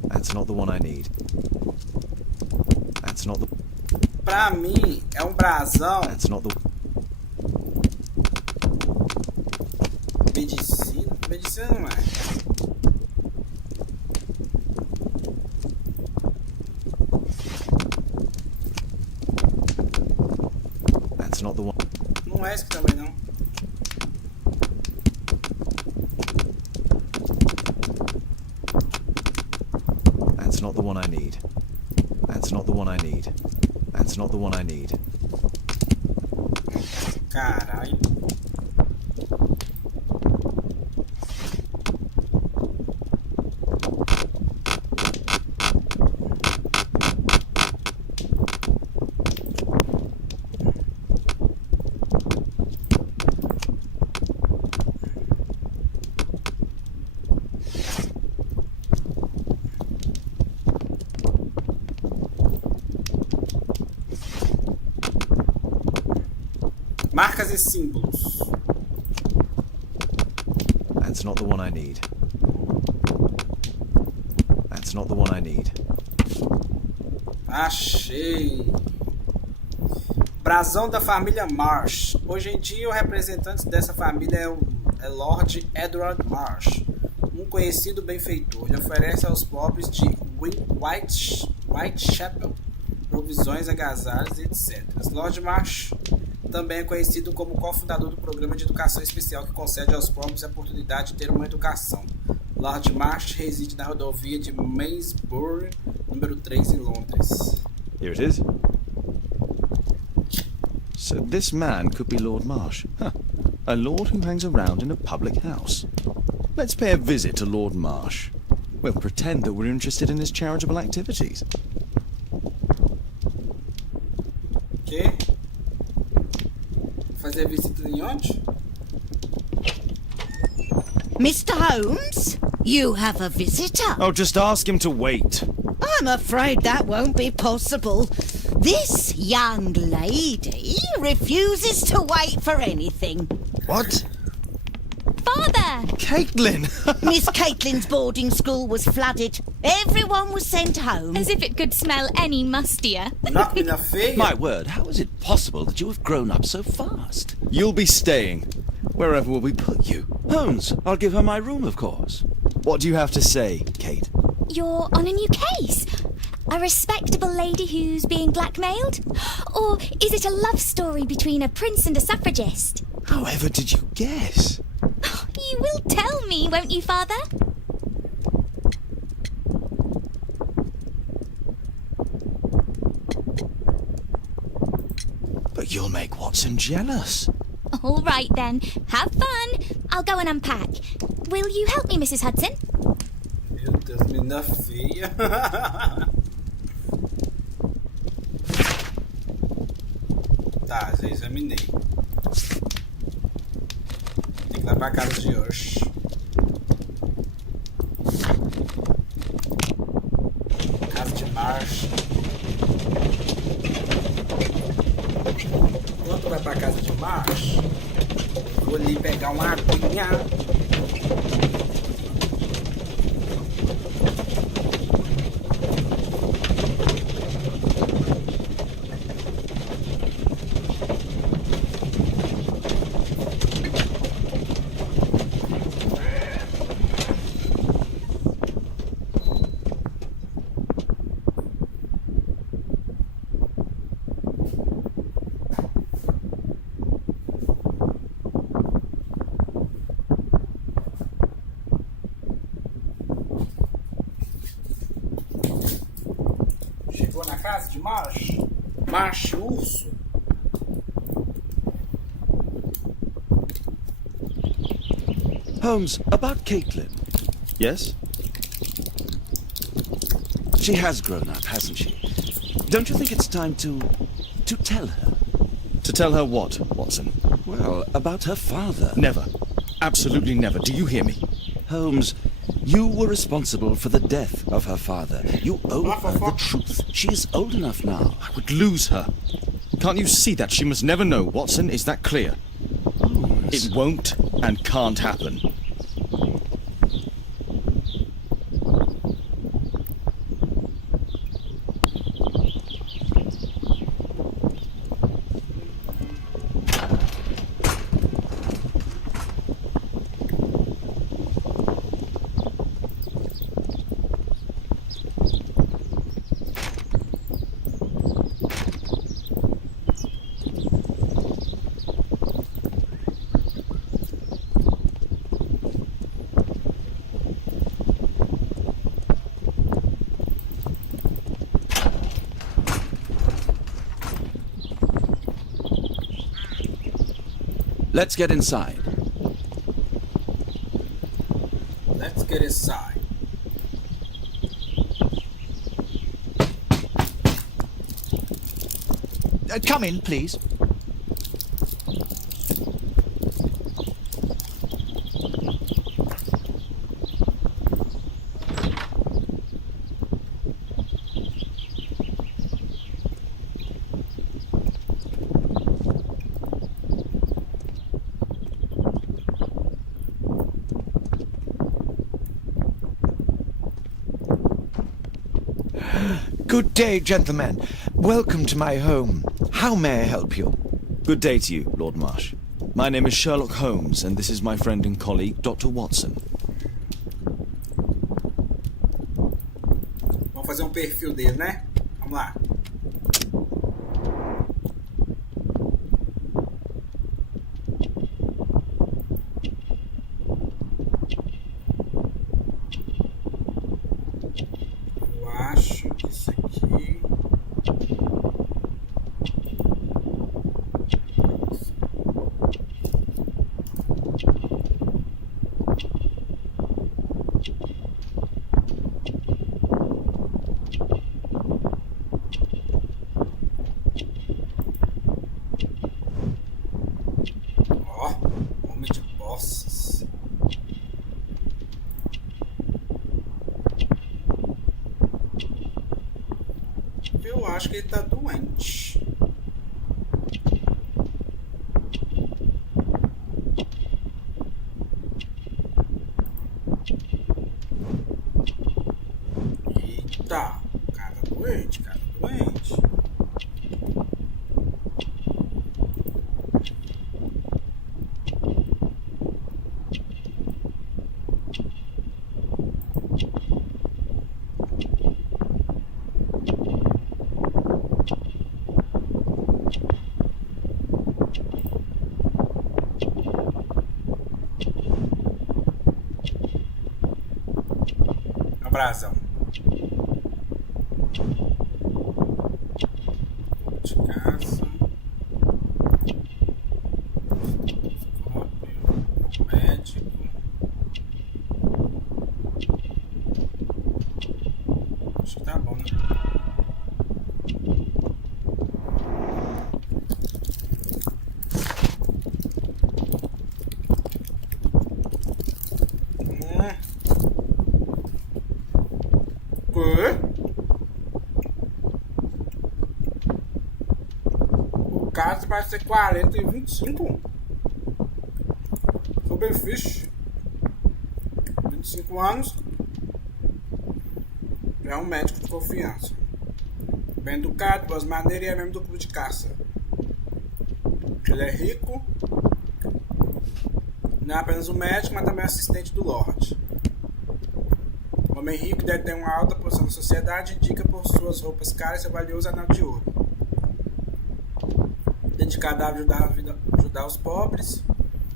That's not the one I need. That's not the. Pra mim, é um brasão. That's not the. Medicina? Medicina não é. That's not the one. Não é esse que também não. That's not the one I need. That's not the one I need. That's not the one I need. Caralho. Marcas e símbolos. That's not the one I need. That's not the one I need. Achei. Brasão da família Marsh. Hoje em dia, o representante dessa família é Lord Edward Marsh, um conhecido benfeitor. Ele oferece aos pobres de Whitechapel provisões, agasalhos, etc. Lord Marsh também é conhecido como cofundador do programa de educação especial que concede aos pobres a oportunidade de ter uma educação. Lord Marsh reside na rodovia de Maysbury, número 3, em Londres. Here it is. So this man could be Lord Marsh. Huh. A lord who hangs around in a public house. Let's pay a visit to Lord Marsh. We'll pretend that we're interested in his charitable activities. Que? Fazer visita em onde? Mr. Holmes, you have a visitor. Oh, just ask him to wait. I'm afraid that won't be possible. This young lady refuses to wait for anything. What? father! Caitlin! Miss Caitlin's boarding school was flooded. Everyone was sent home. As if it could smell any mustier. Knock me na feia. My word, how is it possible that you have grown up so fast? You'll be staying. Wherever will we put you? Holmes, I'll give her my room, of course. What do you have to say, Kate? You're on a new case? A respectable lady who's being blackmailed? Or is it a love story between a prince and a suffragist? However did you guess? You will tell me, won't you, father? But you'll make Watson jealous. All right, then. Have fun. I'll go and unpack. Will you help me, Mrs. Hudson? Meu Deus, menina feia. Tá, já examinei. Tem que ir lá pra casa de hoje. Casa de marcha. Enquanto vai pra casa de marcha, vou ali pegar uma aguinha. Chegou na casa de Marsh? Marsh urso? Holmes, about Caitlin. Yes? She has grown up, hasn't she? Don't you think it's time to tell her? To tell her what, Watson? Well, about her father. Never. Absolutely never. Do you hear me? Holmes, you were responsible for the death of her father. You owe her the truth. She is old enough now. I would lose her. Can't you see that? She must never know, Watson. Is that clear? Holmes. It won't and can't happen. Let's get inside. Let's get inside. Come in, please. Good day, gentlemen. Welcome to my home. How may I help you? Good day to you, Lord Marsh. My name is Sherlock Holmes, and this is my friend and colleague, Dr. Watson. Vamos fazer perfil dele, né? Vamos lá. Eu acho que isso aqui... Eu acho que ele tá doente. Aprazão. De caça. Médico. Acho que tá bom, né? O caso vai ser 40 e 25. Sou bem fixe. 25 anos. É um médico de confiança. Bem educado, boas maneiras e é membro do clube de caça. Ele é rico. Não é apenas um médico, mas também assistente do Lorde. O homem rico deve ter uma alta posição na sociedade e indica por suas roupas caras e seu valioso anel de ouro. Dedicado a ajudar os pobres,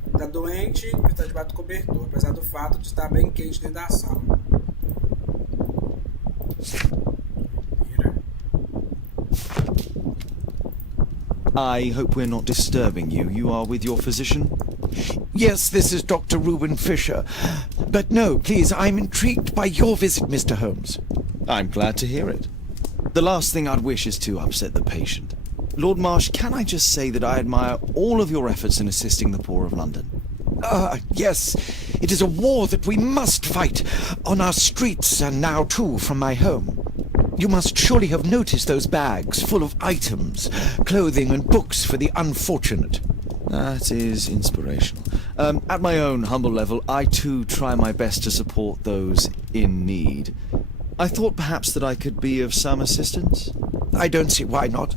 está doente e está debaixo do cobertor, apesar do fato de estar bem quente dentro da sala. I hope we're not disturbing you. You are with your physician? Yes, this is Dr. Reuben Fisher. But no, please, I'm intrigued by your visit, Mr. Holmes. I'm glad to hear it. The last thing I'd wish is to upset the patient. Lord Marsh, can I just say that I admire all of your efforts in assisting the poor of London? Yes. It is a war that we must fight, on our streets and now too from my home. You must surely have noticed those bags full of items, clothing and books for the unfortunate. That is inspirational. At my own humble level, I too try my best to support those in need. I thought perhaps that I could be of some assistance. I don't see why not.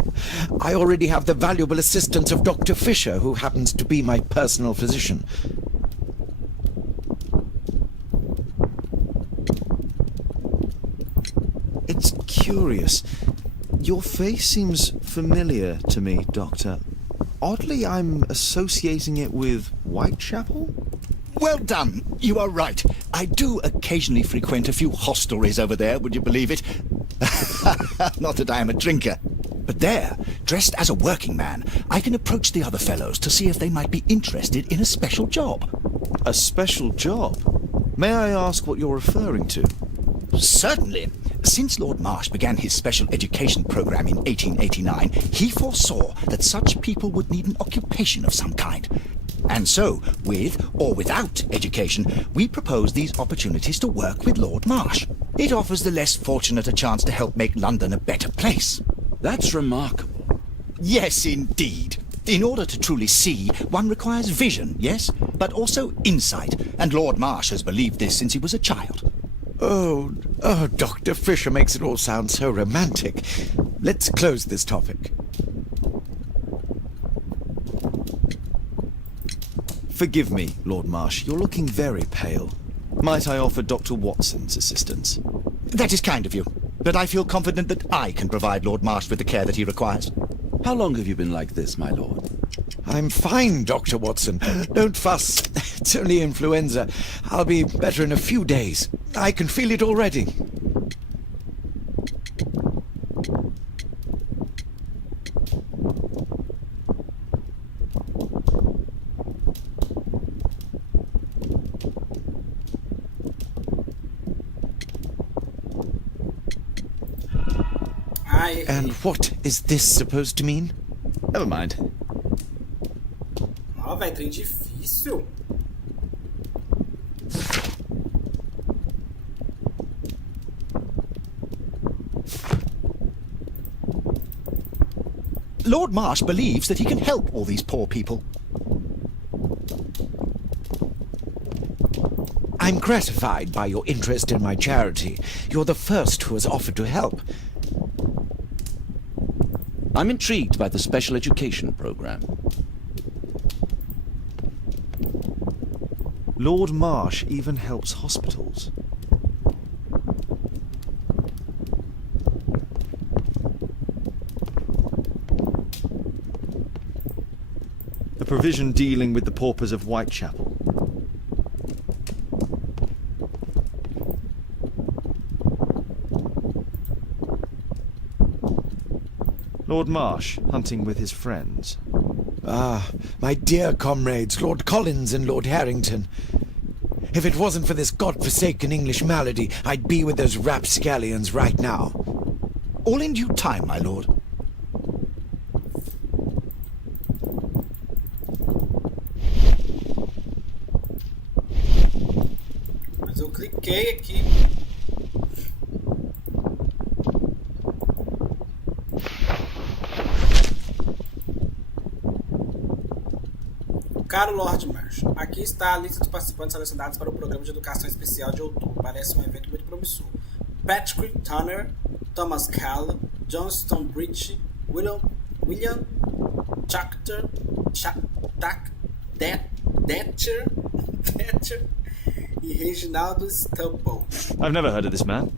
I already have the valuable assistance of Dr. Fisher, who happens to be my personal physician. It's curious. Your face seems familiar to me, Doctor. Oddly, I'm associating it with Whitechapel? Well done. You are right. I do occasionally frequent a few hostelries over there, would you believe it? Not that I am a drinker. But there, dressed as a working man, I can approach the other fellows to see if they might be interested in a special job. A special job? May I ask what you're referring to? Certainly. Since Lord Marsh began his special education program in 1889, he foresaw that such people would need an occupation of some kind. And so, with or without education, we propose these opportunities to work with Lord Marsh. It offers the less fortunate a chance to help make London a better place. That's remarkable. Yes, indeed. In order to truly see, one requires vision, yes, but also insight, and Lord Marsh has believed this since he was a child. Oh, Dr. Fisher makes it all sound so romantic. Let's close this topic. Forgive me, Lord Marsh, you're looking very pale. Might I offer Dr. Watson's assistance? That is kind of you, but I feel confident that I can provide Lord Marsh with the care that he requires. How long have you been like this, my lord? I'm fine, Dr. Watson. Don't fuss. It's only influenza. I'll be better in a few days. I can feel it already. And what is this supposed to mean? Never mind. Ó, velho, trem difícil. Lord Marsh believes that he can help all these poor people. I'm gratified by your interest in my charity. You're the first who has offered to help. I'm intrigued by the special education program. Lord Marsh even helps hospitals. A provision dealing with the paupers of Whitechapel. Lord Marsh, hunting with his friends. Ah, my dear comrades, Lord Collins and Lord Harrington. If it wasn't for this godforsaken English malady, I'd be with those rapscallions right now. All in due time, my lord. Mas eu cliquei aqui. Caro Lord Marsh, aqui está a lista dos participantes selecionados para o programa de educação especial de outubro. Parece um evento muito promissor. Patrick Turner, Thomas Call, Johnston Bridge, William Thatcher e Reginaldo Stumple. I've never heard of this man.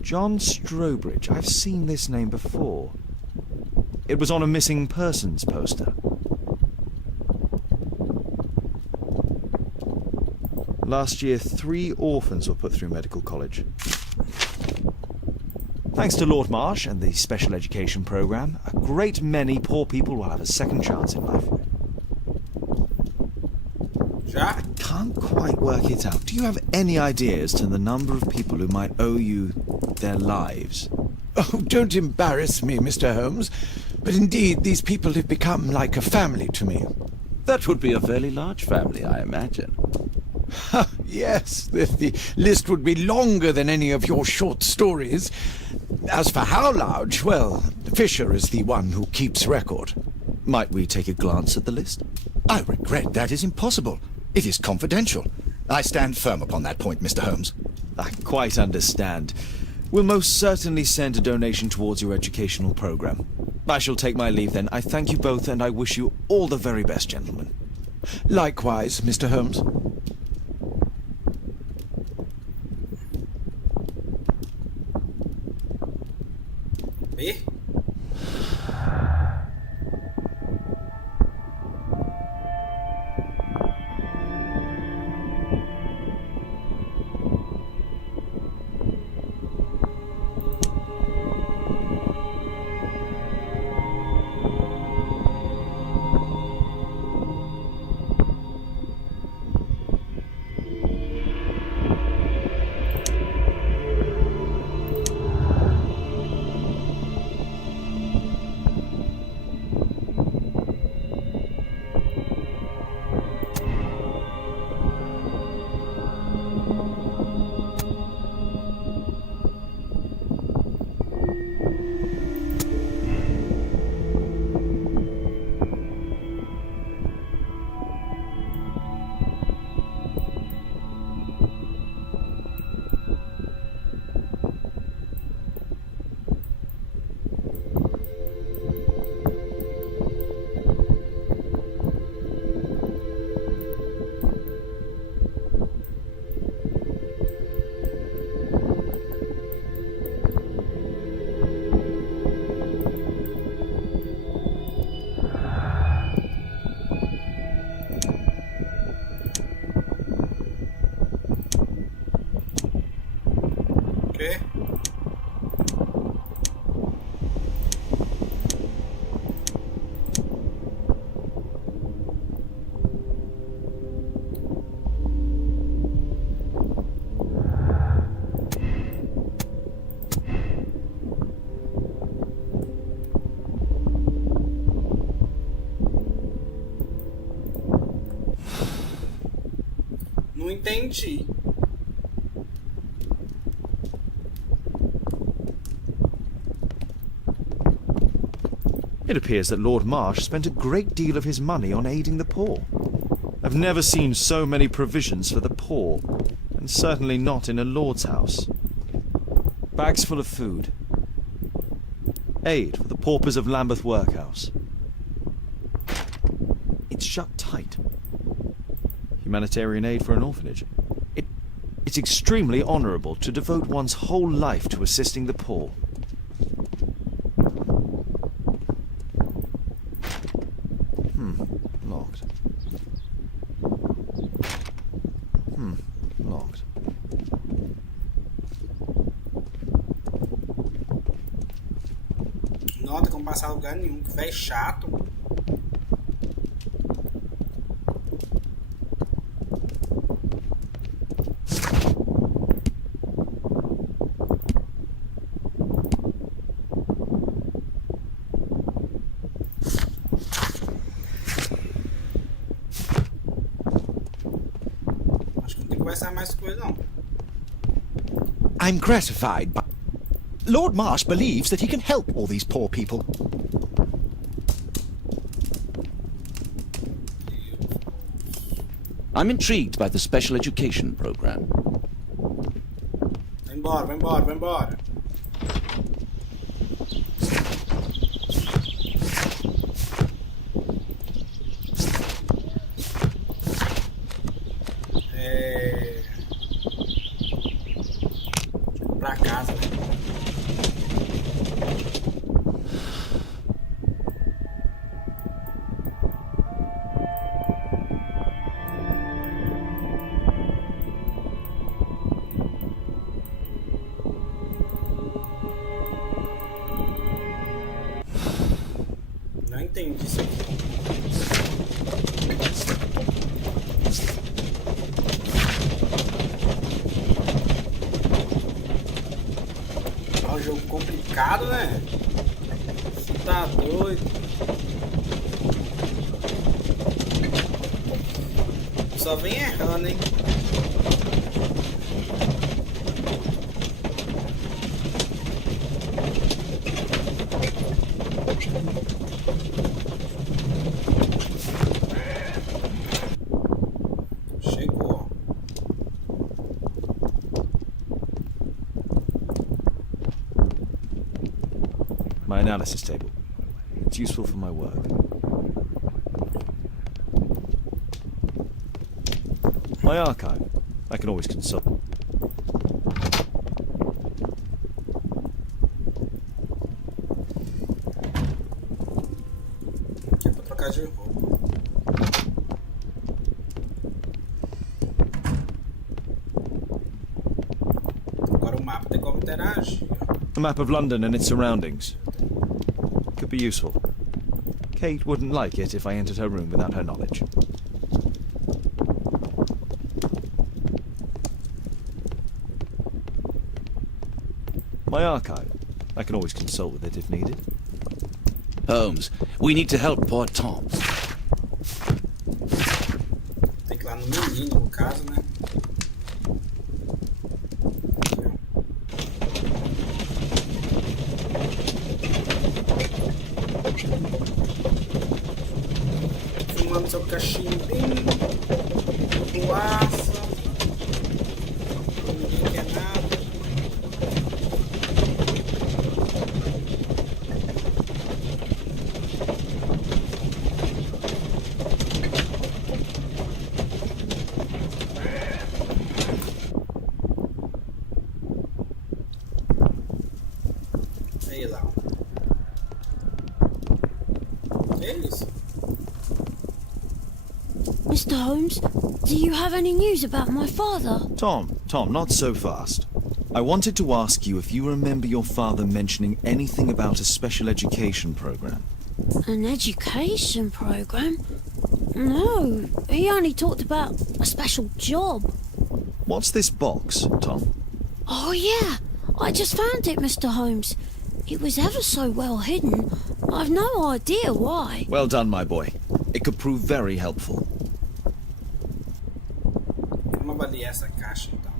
John Strobridge. I've seen this name before. It was on a missing persons poster. Last year, 3 orphans were put through medical college. Thanks to Lord Marsh and the special education program, a great many poor people will have a second chance in life. Já? I can't quite work it out. Do you have any idea as to the number of people who might owe you their lives? Oh, don't embarrass me, Mr. Holmes. But indeed, these people have become like a family to me. That would be a fairly large family, I imagine. Yes, the list would be longer than any of your short stories. As for how large, well, Fisher is the one who keeps record. Might we take a glance at the list? I regret that is impossible. It is confidential. I stand firm upon that point, Mr. Holmes. I quite understand. We'll most certainly send a donation towards your educational program. I shall take my leave then. I thank you both and I wish you all the very best, gentlemen. Likewise, Mr. Holmes. B? Não entendi. It appears that Lord Marsh spent a great deal of his money on aiding the poor. I've never seen so many provisions for the poor, and certainly not in a lord's house. Bags full of food. Aid for the paupers of Lambeth Workhouse. It's shut tight. Humanitarian aid for an orphanage. It's extremely honourable to devote one's whole life to assisting the poor. Locked. Locked. Não, tem como passar a lugar nenhum. Que velho chato. Acho que não tem que conversar mais com ele, não. I'm gratified by... Lord Marsh believes that he can help all these poor people. I'm intrigued by the special education program. Vai embora, vai embora, vai embora. Pra casa, né? Não entendi isso aqui. É um jogo complicado, né? Você tá doido. Só vem errando, hein? Chegou. My analysis table. It's useful for my work. My archive. I can always consult. Aqui é pra trocar de roupa. Agora o mapa tem como interagir. A map of London and its surroundings. Could be useful. Kate wouldn't like it if I entered her room without her knowledge. My archive. I can always consult with it if needed. Holmes, we need to help poor Tom. Tem que ir lá no menino, no caso, né? Fumando seu cachimbinho, fumaça, ninguém quer nada. Sei lá. É isso. Mr. Holmes, do you have any news about my father? Tom, not so fast. I wanted to ask you if you remember your father mentioning anything about a special education program. An education program? No, he only talked about a special job. What's this box, Tom? Oh yeah, I just found it, Mr. Holmes. It was ever so well hidden. I've no idea why. Well done, my boy. It could prove very helpful. Vamos avaliar essa caixa então.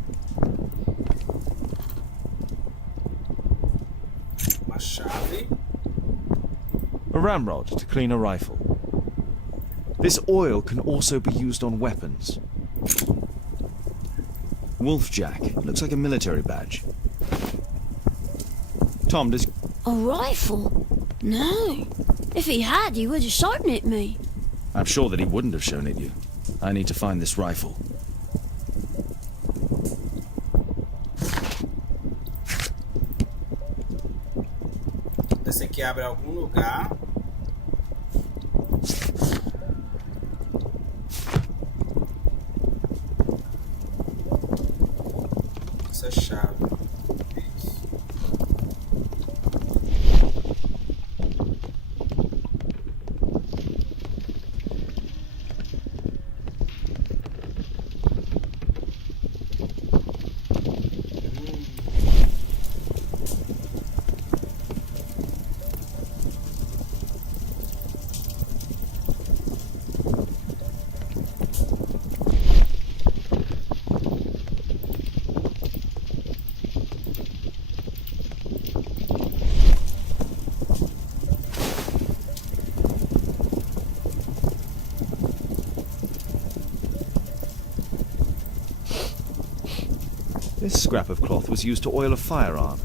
Uma chave. A ramrod to clean a rifle. This oil can also be used on weapons. Wolfjack. Looks like a military badge. Tom, does... A rifle? No. If he had, he would have shown it me. I'm sure that he wouldn't have shown it you. I need to find this rifle. Esse aqui abre algum lugar. Essa chave. This scrap of cloth was used to oil a firearm.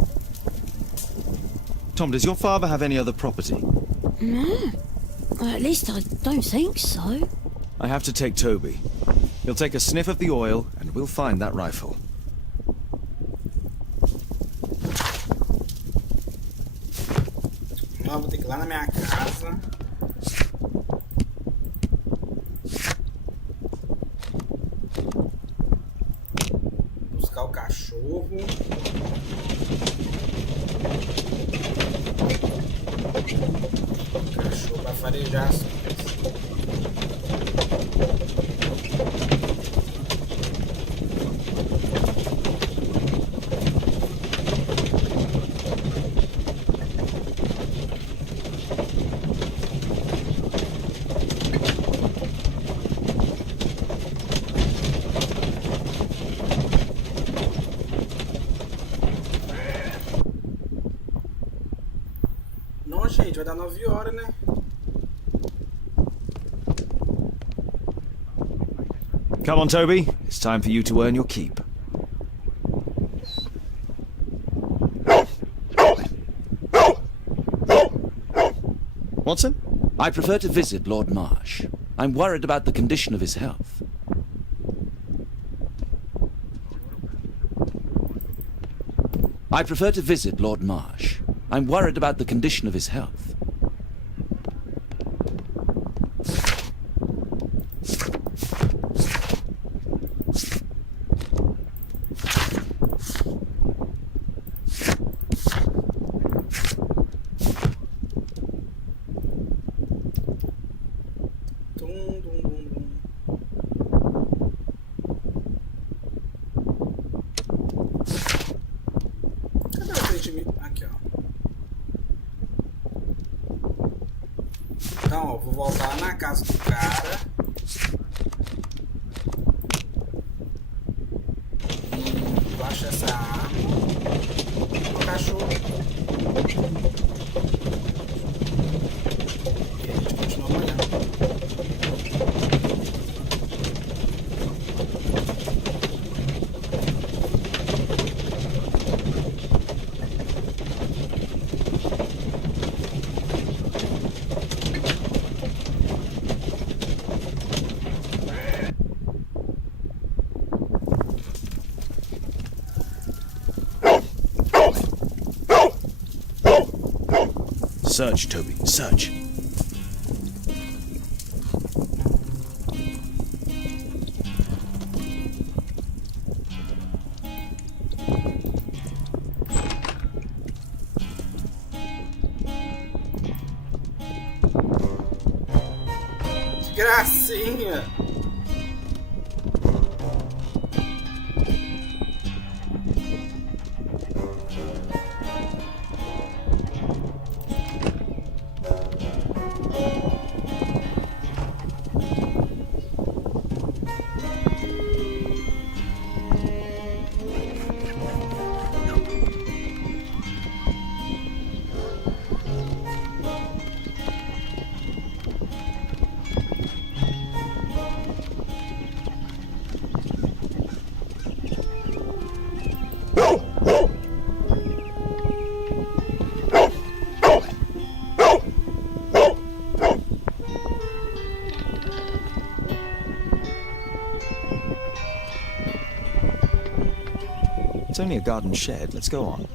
Tom, does your father have any other property? No. At least I don't think so. I have to take Toby. He'll take a sniff of the oil, and we'll find that rifle. Não, vou ter que ir lá na minha casa. Buscar o cachorro. O cachorro vai farejar as coisas. Não, gente, vai dar 9 horas, né? Come on, Toby. It's time for you to earn your keep. Watson? I prefer to visit Lord Marsh. I'm worried about the condition of his health. I prefer to visit Lord Marsh. I'm worried about the condition of his health. Então, ó, vou voltar lá na casa do cara. Vou achar essa arma. O cachorro. E a gente continua olhando. Search, Toby, search. Gracinha! It's only a garden shed. Let's go on.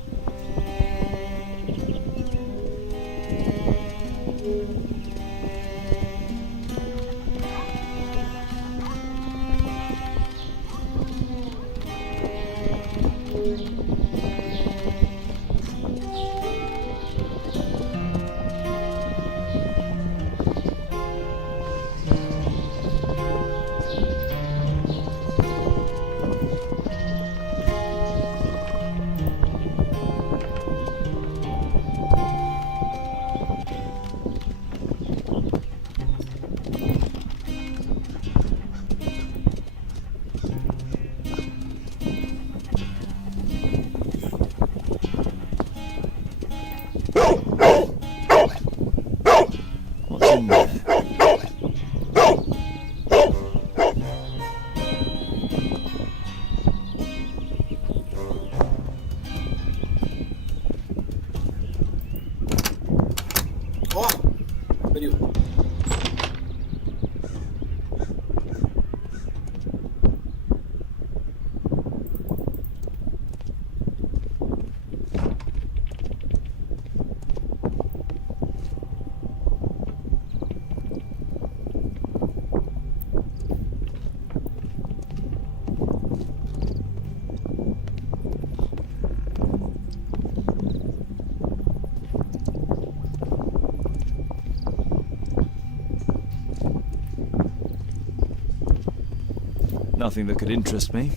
Nothing that could interest me.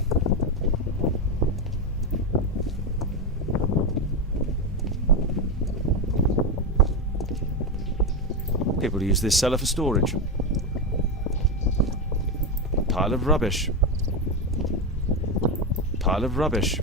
People use this cellar for storage. Pile of rubbish. Pile of rubbish.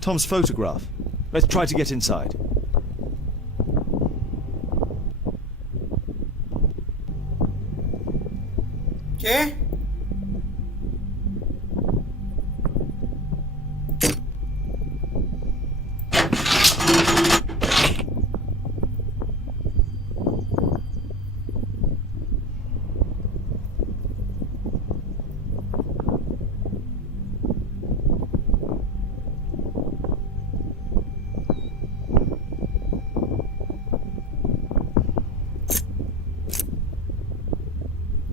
Tom's photograph. Let's try to get inside. Quê?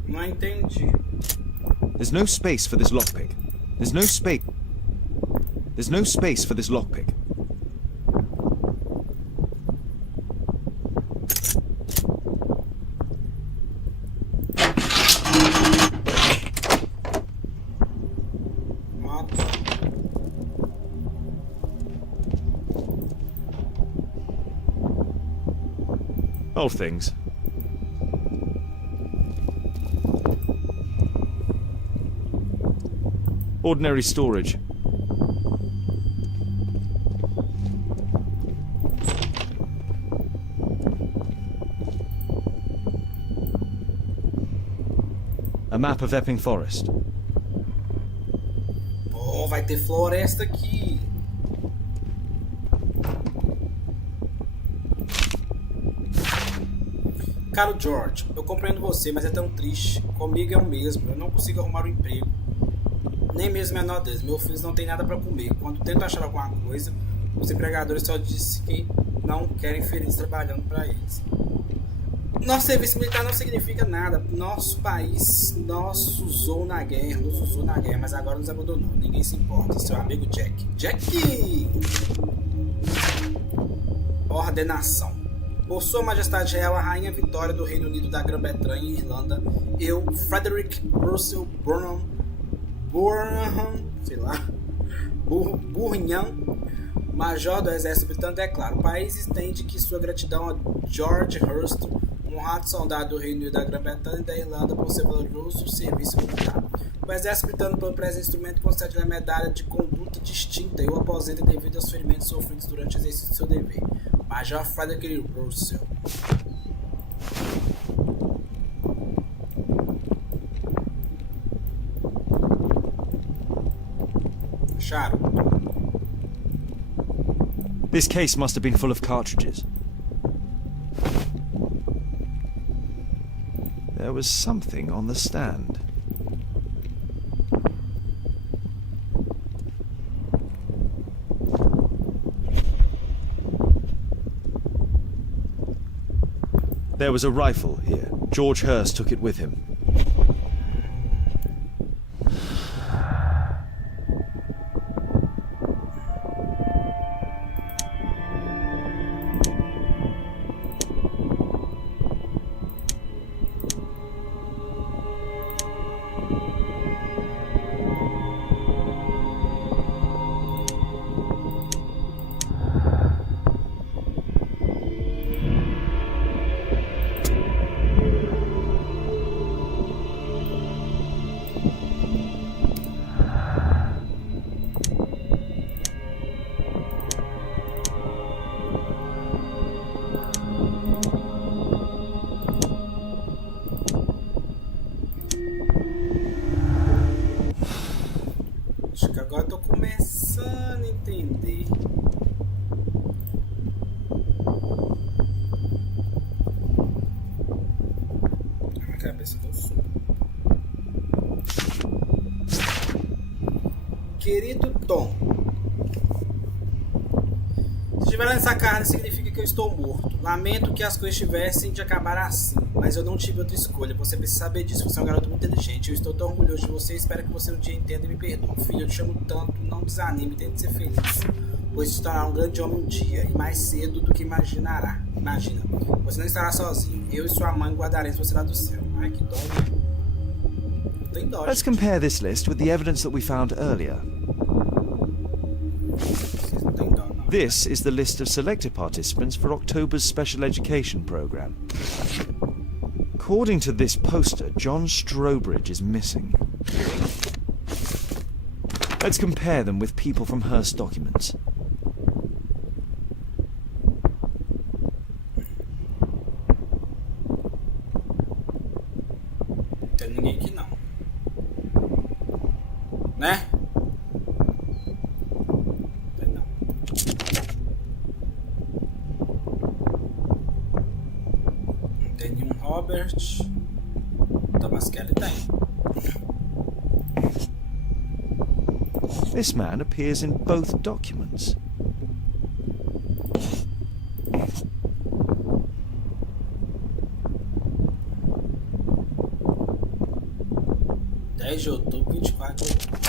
Não entendi. There's no space for this lockpick. There's no space. There's no space for this lockpick. Old things. Ordinary storage. A map of Epping Forest. Pô, vai ter floresta aqui. Caro George, eu compreendo você, mas é tão triste. Comigo é o mesmo, eu não consigo arrumar um emprego. Nem mesmo o menor deles. Meus filhos não têm nada para comer. Quando tento achar alguma coisa, os empregadores só dizem que não querem felizes trabalhando para eles. Nosso serviço militar não significa nada. Nosso país nos usou na guerra, mas agora nos abandonou. Ninguém se importa. Seu amigo Jack. Jack! Ordenação. Por Sua Majestade Real, a Rainha Vitória do Reino Unido da Grã-Bretanha e Irlanda, eu, Frederick Russell Burnham, sei lá, Burrinham, Major do Exército Britânico, declara: o país estende que sua gratidão a George Hurst, honrado soldado do Reino Unido da Grã-Bretanha e da Irlanda, por seu valoroso serviço militar. O Exército Britânico, pelo presente instrumento, concede-lhe a medalha de conduta distinta e o aposenta devido aos ferimentos sofridos durante o exercício do seu dever. Major Frederick Russell. Charuto. This case must have been full of cartridges. There was something on the stand. There was a rifle here. George Hurst took it with him. Agora tô começando a entender. A cabeça do sul. Querido Tom, se estiver nessa carne significa que eu estou morto. Lamento que as coisas tivessem de acabar assim. mas eu não tive outra escolha. Você precisa saber disso. Você é um garoto muito inteligente. Eu estou tão orgulhoso de você. Espero que você um dia entenda e me perdoe. Filho, eu te amo tanto. Não desanime, tente ser feliz, pois se tornará um grande homem um dia, e mais cedo do que imaginará. Imagina, você não estará sozinho. Eu e sua mãe guardaremos você lá do céu. Ai, que dó, né? Eu tenho dó. Let's compare this list with the evidence that we found earlier. This is the list of selected participants for October's special education program. According to this poster, John Strobridge is missing. Let's compare them with people from Hearst documents. Tem ninguém aqui não, né? Tem não. Não tem nenhum Robert. Thomas Kelly tem. This man appears in both documents. De outubro, 24 de outubro.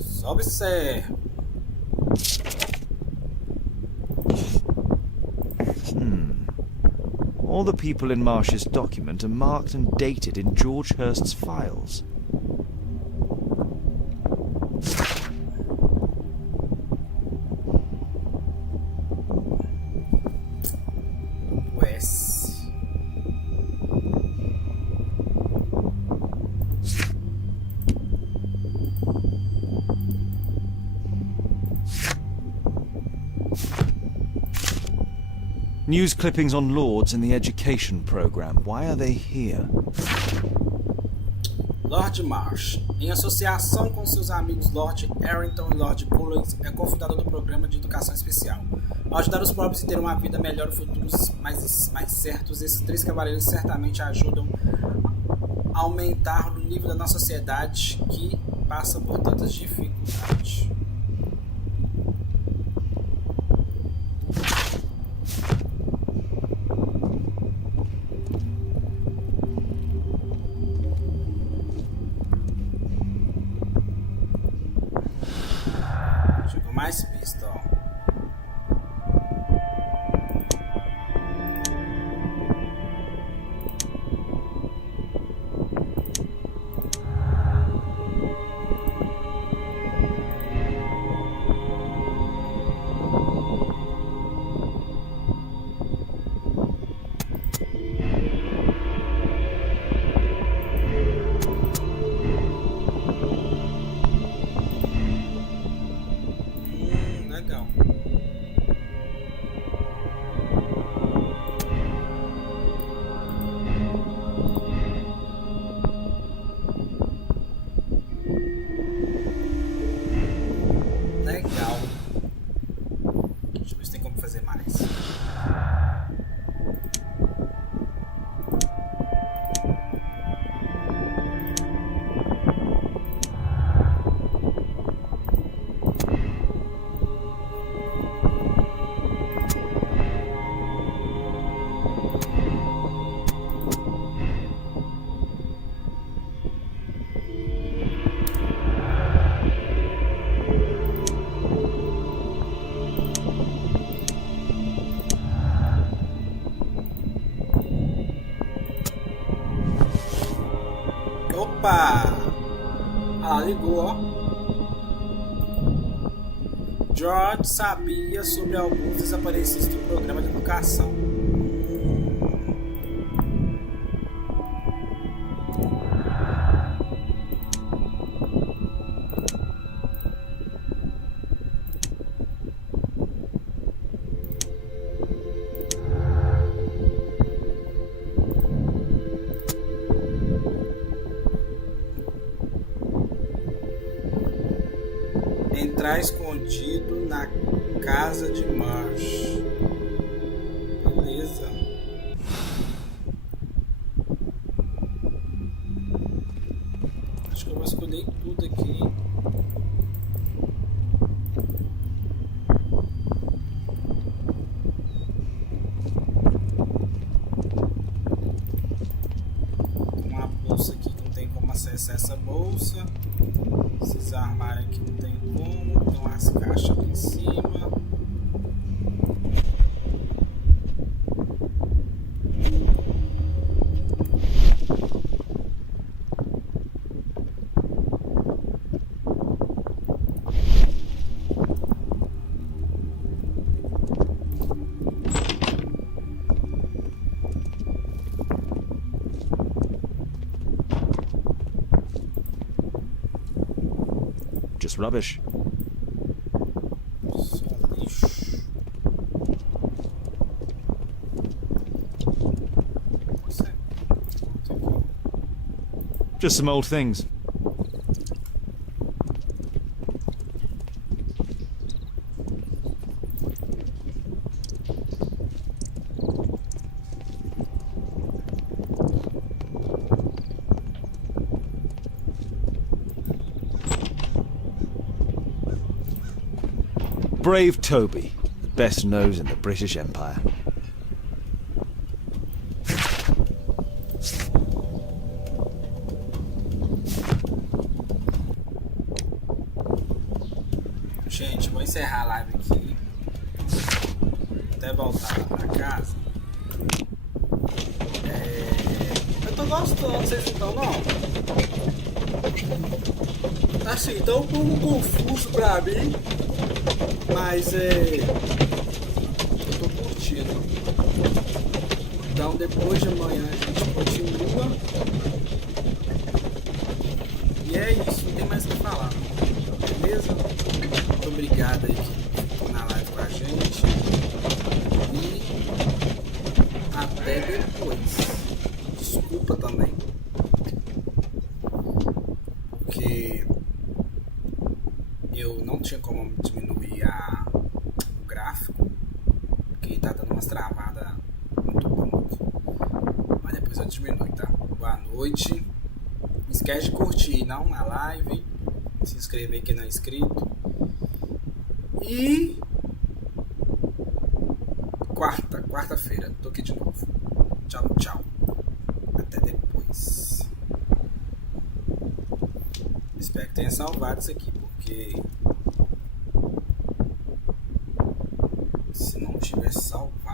Só observa. All the people in Marsh's document are marked and dated in George Hearst's files. News clippings on Lords in the education program. Why are they here? Lord Marsh, em associação com seus amigos Lord Harrington e Lord Clei, é cofundador do programa de educação especial. Ao ajudar os pobres a ter uma vida melhor e futuros mais certos, esses três cavaleiros certamente ajudam a aumentar o nível da nossa sociedade que passa por tantas dificuldades. Mais pista, ó. Legal. Legal. Deixa eu ver se tem como fazer mais. Opa! Ah, ligou, ó. George sabia sobre alguns desaparecidos do programa de educação. Entrar escondido na casa de Marsh. Beleza. caixas ali em cima. Just rubbish. Just some old things. Brave Toby, the best nose in the British Empire. Gente, vou encerrar a live aqui. Até voltar lá pra casa. Eu tô gostando, vocês não estão não? Assim, tá um pouco confuso pra mim. Mas eu tô curtindo. Então depois de amanhã a gente continua. E é isso, não tem mais o que falar. Beleza? Muito obrigado aí que ficou na live com a gente. E até depois. Desculpa também. Porque eu não tinha como diminuir o gráfico, porque tá dando umas travadas muito boas. Mas depois eu diminuo, tá? Boa noite. Não esquece de curtir não a live, se inscrever quem não é inscrito. E quarta-feira, tô aqui de novo. Tchau, tchau. Até depois. Espero que tenha salvado isso aqui, porque se não tivesse salvado